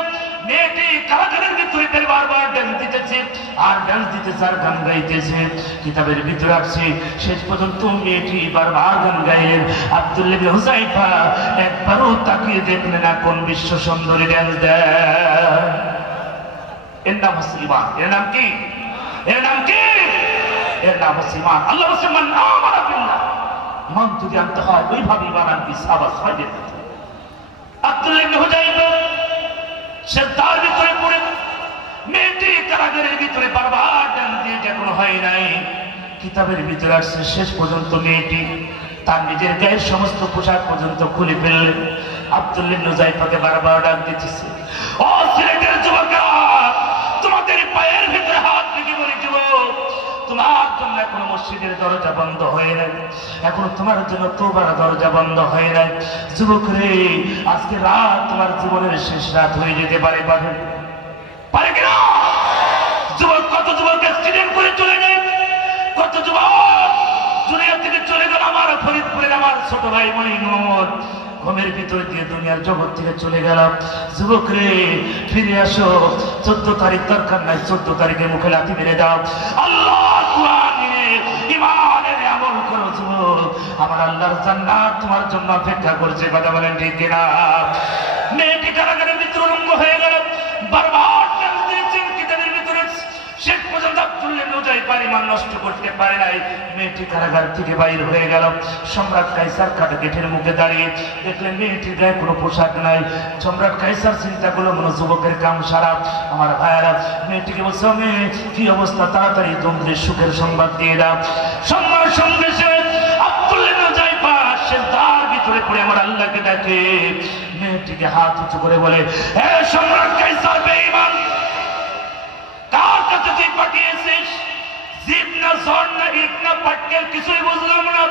মেয়েটি কারাগারের ভিতরে বারবার ডান্স দিতেছে, আর ডান্স দিতেছে, আর গান গাইতেছে। কিতাবের ভিতরে আসছে শেষ পর্যন্ত মেয়েটি বারবার গান গাইলেন। আব্দুল্লাহ ইবনে হুযায়ফা একবারও তাকিয়ে দেখলেন না কোন বিশ্ব সুন্দরী ডান্স দেয়। এর নাম হচ্ছে ঈমান। এর নাম কি? এর নাম কি? এর নাম হচ্ছে ঈমান। আল্লাহ বলেছেন মান আমানা বিল্লাহ, ঈমান যদি আনতে হয় ওইভাবে ঈমান আনবি। সাহাবা সাহেবদের আব্দুল্লাহ ইবনে হুযায়ফা সিজদার ভিতরে পড়ে মেয়েটি কারাগারের ভিতরে বারবার ডান্স দিয়ে যখন হয় নাই, কিতাবের ভিতরে আসছে শেষ পর্যন্ত মেয়েটি তার নিজের গায়ের সমস্ত পোশাক পর্যন্ত খুলে ফেললেন। আব্দুল্লাহ ইবনে হুযায়ফাকে বারবার ডাক দিতেছে, ও সিলেটের যুবকেরা, তোমাদের পায়ের ভিতরে হাত রেখে বলি, যুবক, তোমার জন্য এখনো মসজিদের দরজা বন্ধ হয়ে নাই, এখনো তোমার জন্য তওবার দরজা বন্ধ হয়ে নাই। যুবক রে, আজকে রাত তোমার জীবনের শেষ রাত হয়ে যেতে পারে। পারে কিনা? যুবক, কত যুবক অ্যাক্সিডেন্ট করে চলে যায়, কত যুবক দুনিয়া থেকে চলে গেল। আমার ফরিদপুরের আমার ছোট ভাই মঈনুল ঘুমের ভিতরে দিয়ে দুনিয়ার জগৎ থেকে চলে গেল। যুবক রে, ফিরে আসো। 14 তারিখ দরকার নাই, 14 তারিখে মুখে লাথি মেরে দাও। আল্লাহ কোরআনের ঈমানের আমল করো যুবক, আমার আল্লাহর জান্নাত তোমার জন্য অপেক্ষা করছে। কথা বলেন ঠিক কিনা? মেয়েটি কারাগারের ভিতরে উলঙ্গ হয়ে গেল, বারবার ডান্স দিয়েছেন। কিতাবের ভিতরে শেষ পর্যন্ত আব্দুল্লাহ ইবনে হুযায়ফা ঈমান নষ্ট করতে পারে নাই। মেয়েটি কারাগার থেকে বাইর হয়ে গেল। সম্রাট কায়সার গেটের মুখে দাঁড়িয়ে দেখলেন মেয়েটির গায়ে কোনো পোশাক নাই। সম্রাট কায়সার চিন্তা করলো মনে যুবকের কাম সারা। আমার ভাইয়েরা মেয়েটিকে বলছে, মেয়ে কি অবস্থা, তাড়াতাড়ি তোমাদের সুখের সংবাদ দিয়ে দাও। সংবাদ সন্দেশে আব্দুল্লাহ ইবনে হুযায়ফা সিজদার ভিতরে পড়ে আমার আল্লাহকে ডাকে। মেয়েটিকে হাত উঁচু করে বলে, হে সম্রাট কায়সার বেঈমান, কার কাছে তুই পাঠিয়েছিস? জিব না ঝড় না ইট না পাটকেল, কিছুই বুঝলাম না।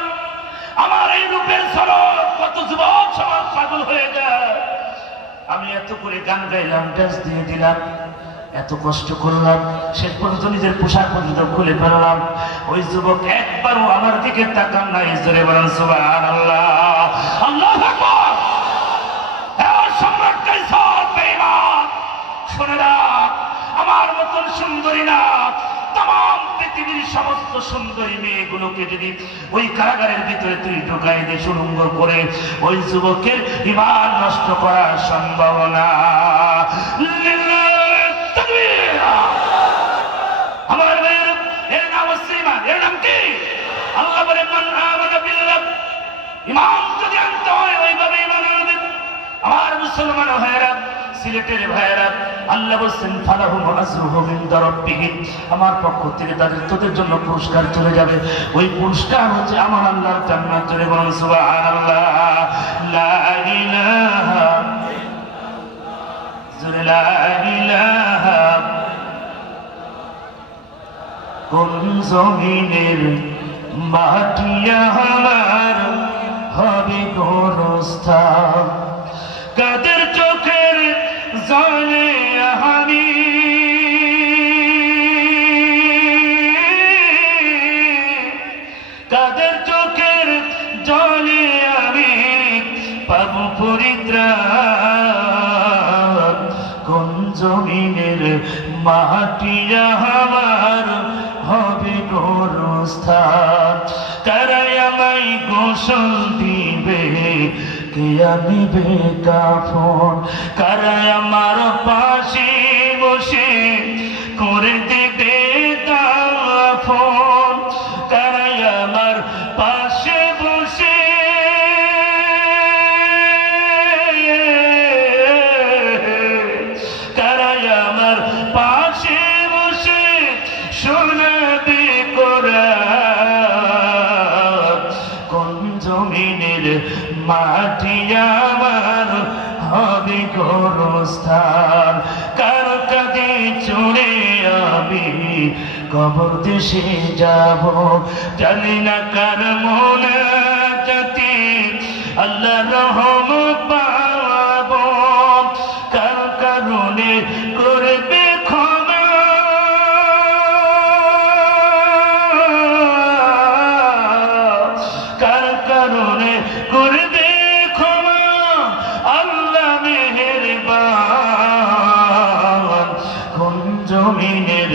আমার এই রূপের ঝলক কত যুবক সমাজ পাগল হয়ে যায়। আমি এত করে গান গাইলাম, ডান্স দিয়ে দিলাম, এত কষ্ট করলাম, শেষ পর্যন্ত নিজের পোশাক পর্যন্ত খুলে ফেললাম। ওই যুবক একবারও আমার দিকে তাকান নাই। জোরে বলেন সুবহানাল্লাহ। আল্লাহু আকবার। সম্রাট কায়সার বেঈমান, শুনে না, আমার মতন সুন্দরী না, तमाम পৃথিবীর সমস্ত সুন্দরী মেয়েগুলোকে যদি ওই কারাগারের ভিতরে তুই ঢুকাই দিয়ে সুরঙ্গ করে ওই যুবকের ঈমান নষ্ট করা সম্ভব না। আমার ভাইয়ের এর নাম মুসলমান, এর নাম কি? আল্লাহ বলে মান আমানা বিল্লাহ, ঈমান যদি আনতে হয় ওইভাবে ঈমান আনবে। আমার মুসলমান ভাইয়েরা, সিলেটের ভাইয়েরা, আল্লাহ বলছেন ফালাহুম আজরুহুম ইনদা রাব্বিহিম, আমার পক্ষ থেকে তোদের জন্য পুরস্কার চলে যাবে। ওই পুরস্কার হচ্ছে আমার আল্লাহর জান্নাত। জোরে বলুন সুবহানাল্লাহ। লা ইলাহা জোরে লা ইলাহা। কোন জমিনের মাটি আমার হবে গোরস্থান, কাদের চোখের জলে আমি কাদের চোখের জলে আমি পাবো পরিত্রাণ। কোন জমিনের মাটি আমার হবে গোরস্থান, কারাই আমায় গোসল দিবে, কে আনিবে কাফন, কারাই আমার পাশে বসে করে দেবে দাফন, কারাই আমার পাশে বসে কারাই আমার পাশে বসে শোনাবে কোরআন। কোন জমিনের মাটি আমার হবে গোরস্থান, কার কাঁধে চড়ে আমি কবর দেশে যাব, জানি না কার মনে জাতি আল্লাহ রহম পাব, কার কারণে করবে ক্ষমা, কার কারণে করবে ক্ষমা আল্লাহ মেহেরবান। কোন জমিনের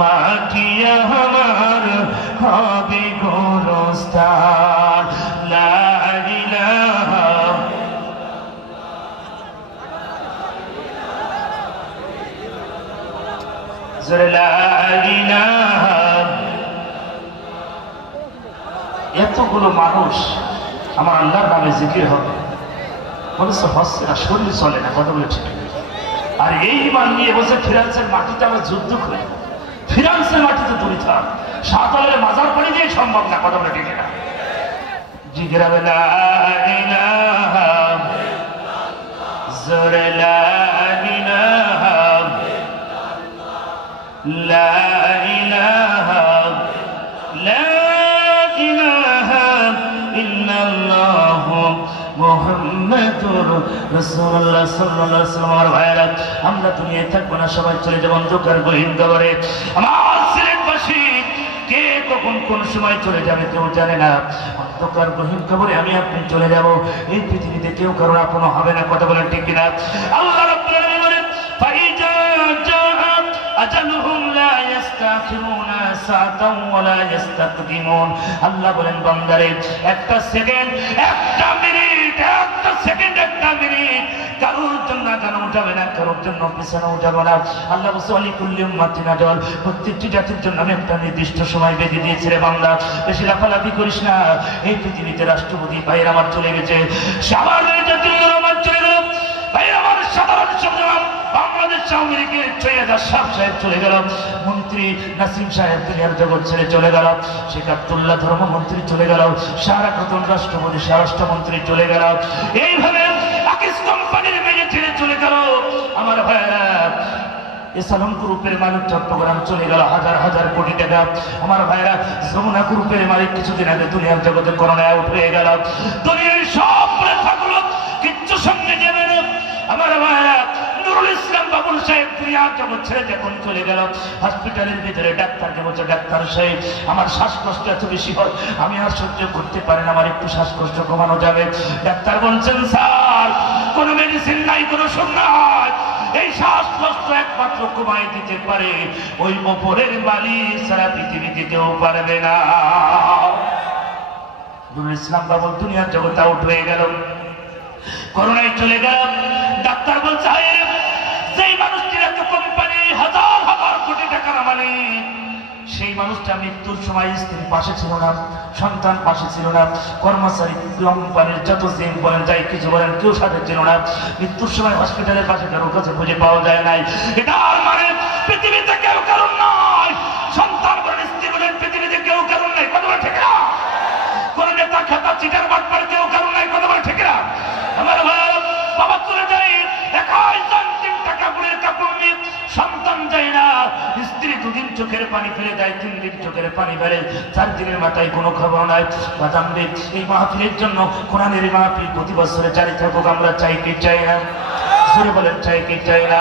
মাটি আমার হবে গোরস্থান। লা ইলাহা জোরে লা ইলাহা। এতগুলো মানুষ আমার আল্লাহর নামে জিকির হবে, বলেছে হচ্ছে না, শরীর চলে না, কথা বলে ঠিক। আর এই ইমান নিয়ে বসে ফ্রান্সের মাটিতে আমরা যুদ্ধ করি, ফ্রান্সের মাটিতে দূরে থাক, সাঁতারের মাজার পাড়ি দিয়ে সম্ভব না, কথা বলে ঠিক না। জিকির হবে লা ইলাহা জোরে লা ইলাহা লা ইলাহা লা ইলাহা ইল্লাল্লাহু মুহাম্মাদুর রাসূলুল্লাহ সাল্লাল্লাহু আলাইহি ওয়াসাল্লাম। ভাইরা, আমরা দুনিয়ায় থাকবো না, সবাই চলে যাবো অন্ধকার গহীন কবরে। আমার সিলেটবাসী কে কখন কোন সময় চলে যাবে কেউ জানে না। অন্ধকার গহীন কবরে আমি আপনি চলে যাব। এই পৃথিবীতে কেউ কারোর আপন হবে না, কথা বলেন ঠিক কিনা? আল্লাহ রাব্বুল আলামিন বলেন ফাইজা জাআত আজালুহুম লা ইস্তাখিরুনা সাআতান ওয়া লা ইস্তাকদিমুন। আল্লাহ বলেন বান্দারে, একটা সেকেন্ড, একটা মিনিট, একটা সেকেন্ড, একটা মিনিট কারোর জন্য আগানো যাবে না, কারোর জন্য পিছানো যাবে না। আল্লাহ বলছে আলিকুল্লি উম্মাতিন আজাল, প্রত্যেকটি জাতির জন্য আমি একটা নির্দিষ্ট সময় বেঁধে দিয়েছি রে বান্দা, বেশি লাফালাফি করিস না। এই পৃথিবীতে রাষ্ট্রপতি ভাইয়ের আমার চলে গেছে, সাধারণ জাতির আমার চলে গেল, ভাইয়ের আমার সাধারণ সম্মান বাংলাদেশ আওয়ামী লীগের সৈয়দ আশরাফ সাহেব চলে গেল, মন্ত্রী নাসিম সাহেব দুনিয়ার জগৎ ছেড়ে চলে গেল, শেখ আব্দুল্লাহ ধর্মমন্ত্রী চলে গেল, সারা খাতুন রাষ্ট্রপতি স্বরাষ্ট্রমন্ত্রী চলে গেল, এইভাবে আকিস কোম্পানির মেয়ে ছেড়ে চলে গেল। আমার ভাইয়েরা, এসালম গ্রুপের মালিক চট্টগ্রাম চলে গেল, হাজার হাজার কোটি টাকা। আমার ভাইয়েরা, যমুনা গ্রুপের মালিক কিছুদিন আগে দুনিয়ার জগতে করোনায় আউট হয়ে গেল। দুনিয়ার সব থাকলো, কিচ্ছু সঙ্গে যাবে না। আমার ভাইয়েরা, নুরুল ইসলাম বাবুল সাহেব দুনিয়ার জগৎ ছেড়ে যখন চলে গেল, হসপিটালের ভিতরে ডাক্তারকে বলছে, ডাক্তার সাহেব আমার শ্বাসকষ্ট এত বেশি হয়, আমি আর সহ্য করতে পারি না, আমার একটু শ্বাসকষ্ট কমানো যাবে? ডাক্তার বলছেন, স্যার কোনো মেডিসিন নাই, কোনো ওষুধ নাই, এই শ্বাসকষ্ট একমাত্র কমাই দিতে পারে ওই ওপরের মালিক সারা পৃথিবীতে কেউ পারবে না। নুরুল ইসলাম বাবুল দুনিয়ার জগৎ আউট হয়ে গেল, করোনায় চলে গেল। ডাক্তার বলছে যেই মানুষটির একটা কোম্পানি হাজার হাজার কোটি টাকার মালিক, সেই মানুষটা মৃত্যুর সময় স্ত্রী পাশে ছিল না, সন্তান পাশে ছিল না, কর্মচারী কোম্পানির যত দিন বলেন যাই কিছু বলেন কেউ সাথে ছিল না। মৃত্যুর সময় হসপিটালের পাশে কারোর কাছে খুঁজে পাওয়া যায় নাই। এটা আর মানে পৃথিবীতে কেউ কারণ নাই, সন্তান বলেন স্ত্রী বলেন পৃথিবীতে কেউ কারণ নাই। কত বলে ঠিক না? কোন নেতা খেতা চিটার বাটপার কেউ কারণ নাই। কত বলে ঠিক না? আমার বাবা চলে যায় একাই জানতেন টাকা বুড়ের কাপড় নিয়ে, সন্তান যায় না, স্ত্রী দুদিন চোখের পানি ফেলে দেয়, 3 দিন চোখের পানি ফেলে, 4 দিনের মাথায় কোনো খবর নাই। বাদামদের এই মাহফিলের জন্য কোরআনের মাহফিল প্রতি বছরে জারি থাকুক, আমরা চাই কি চাই না? জোরে বলেন চাই কি চাই না?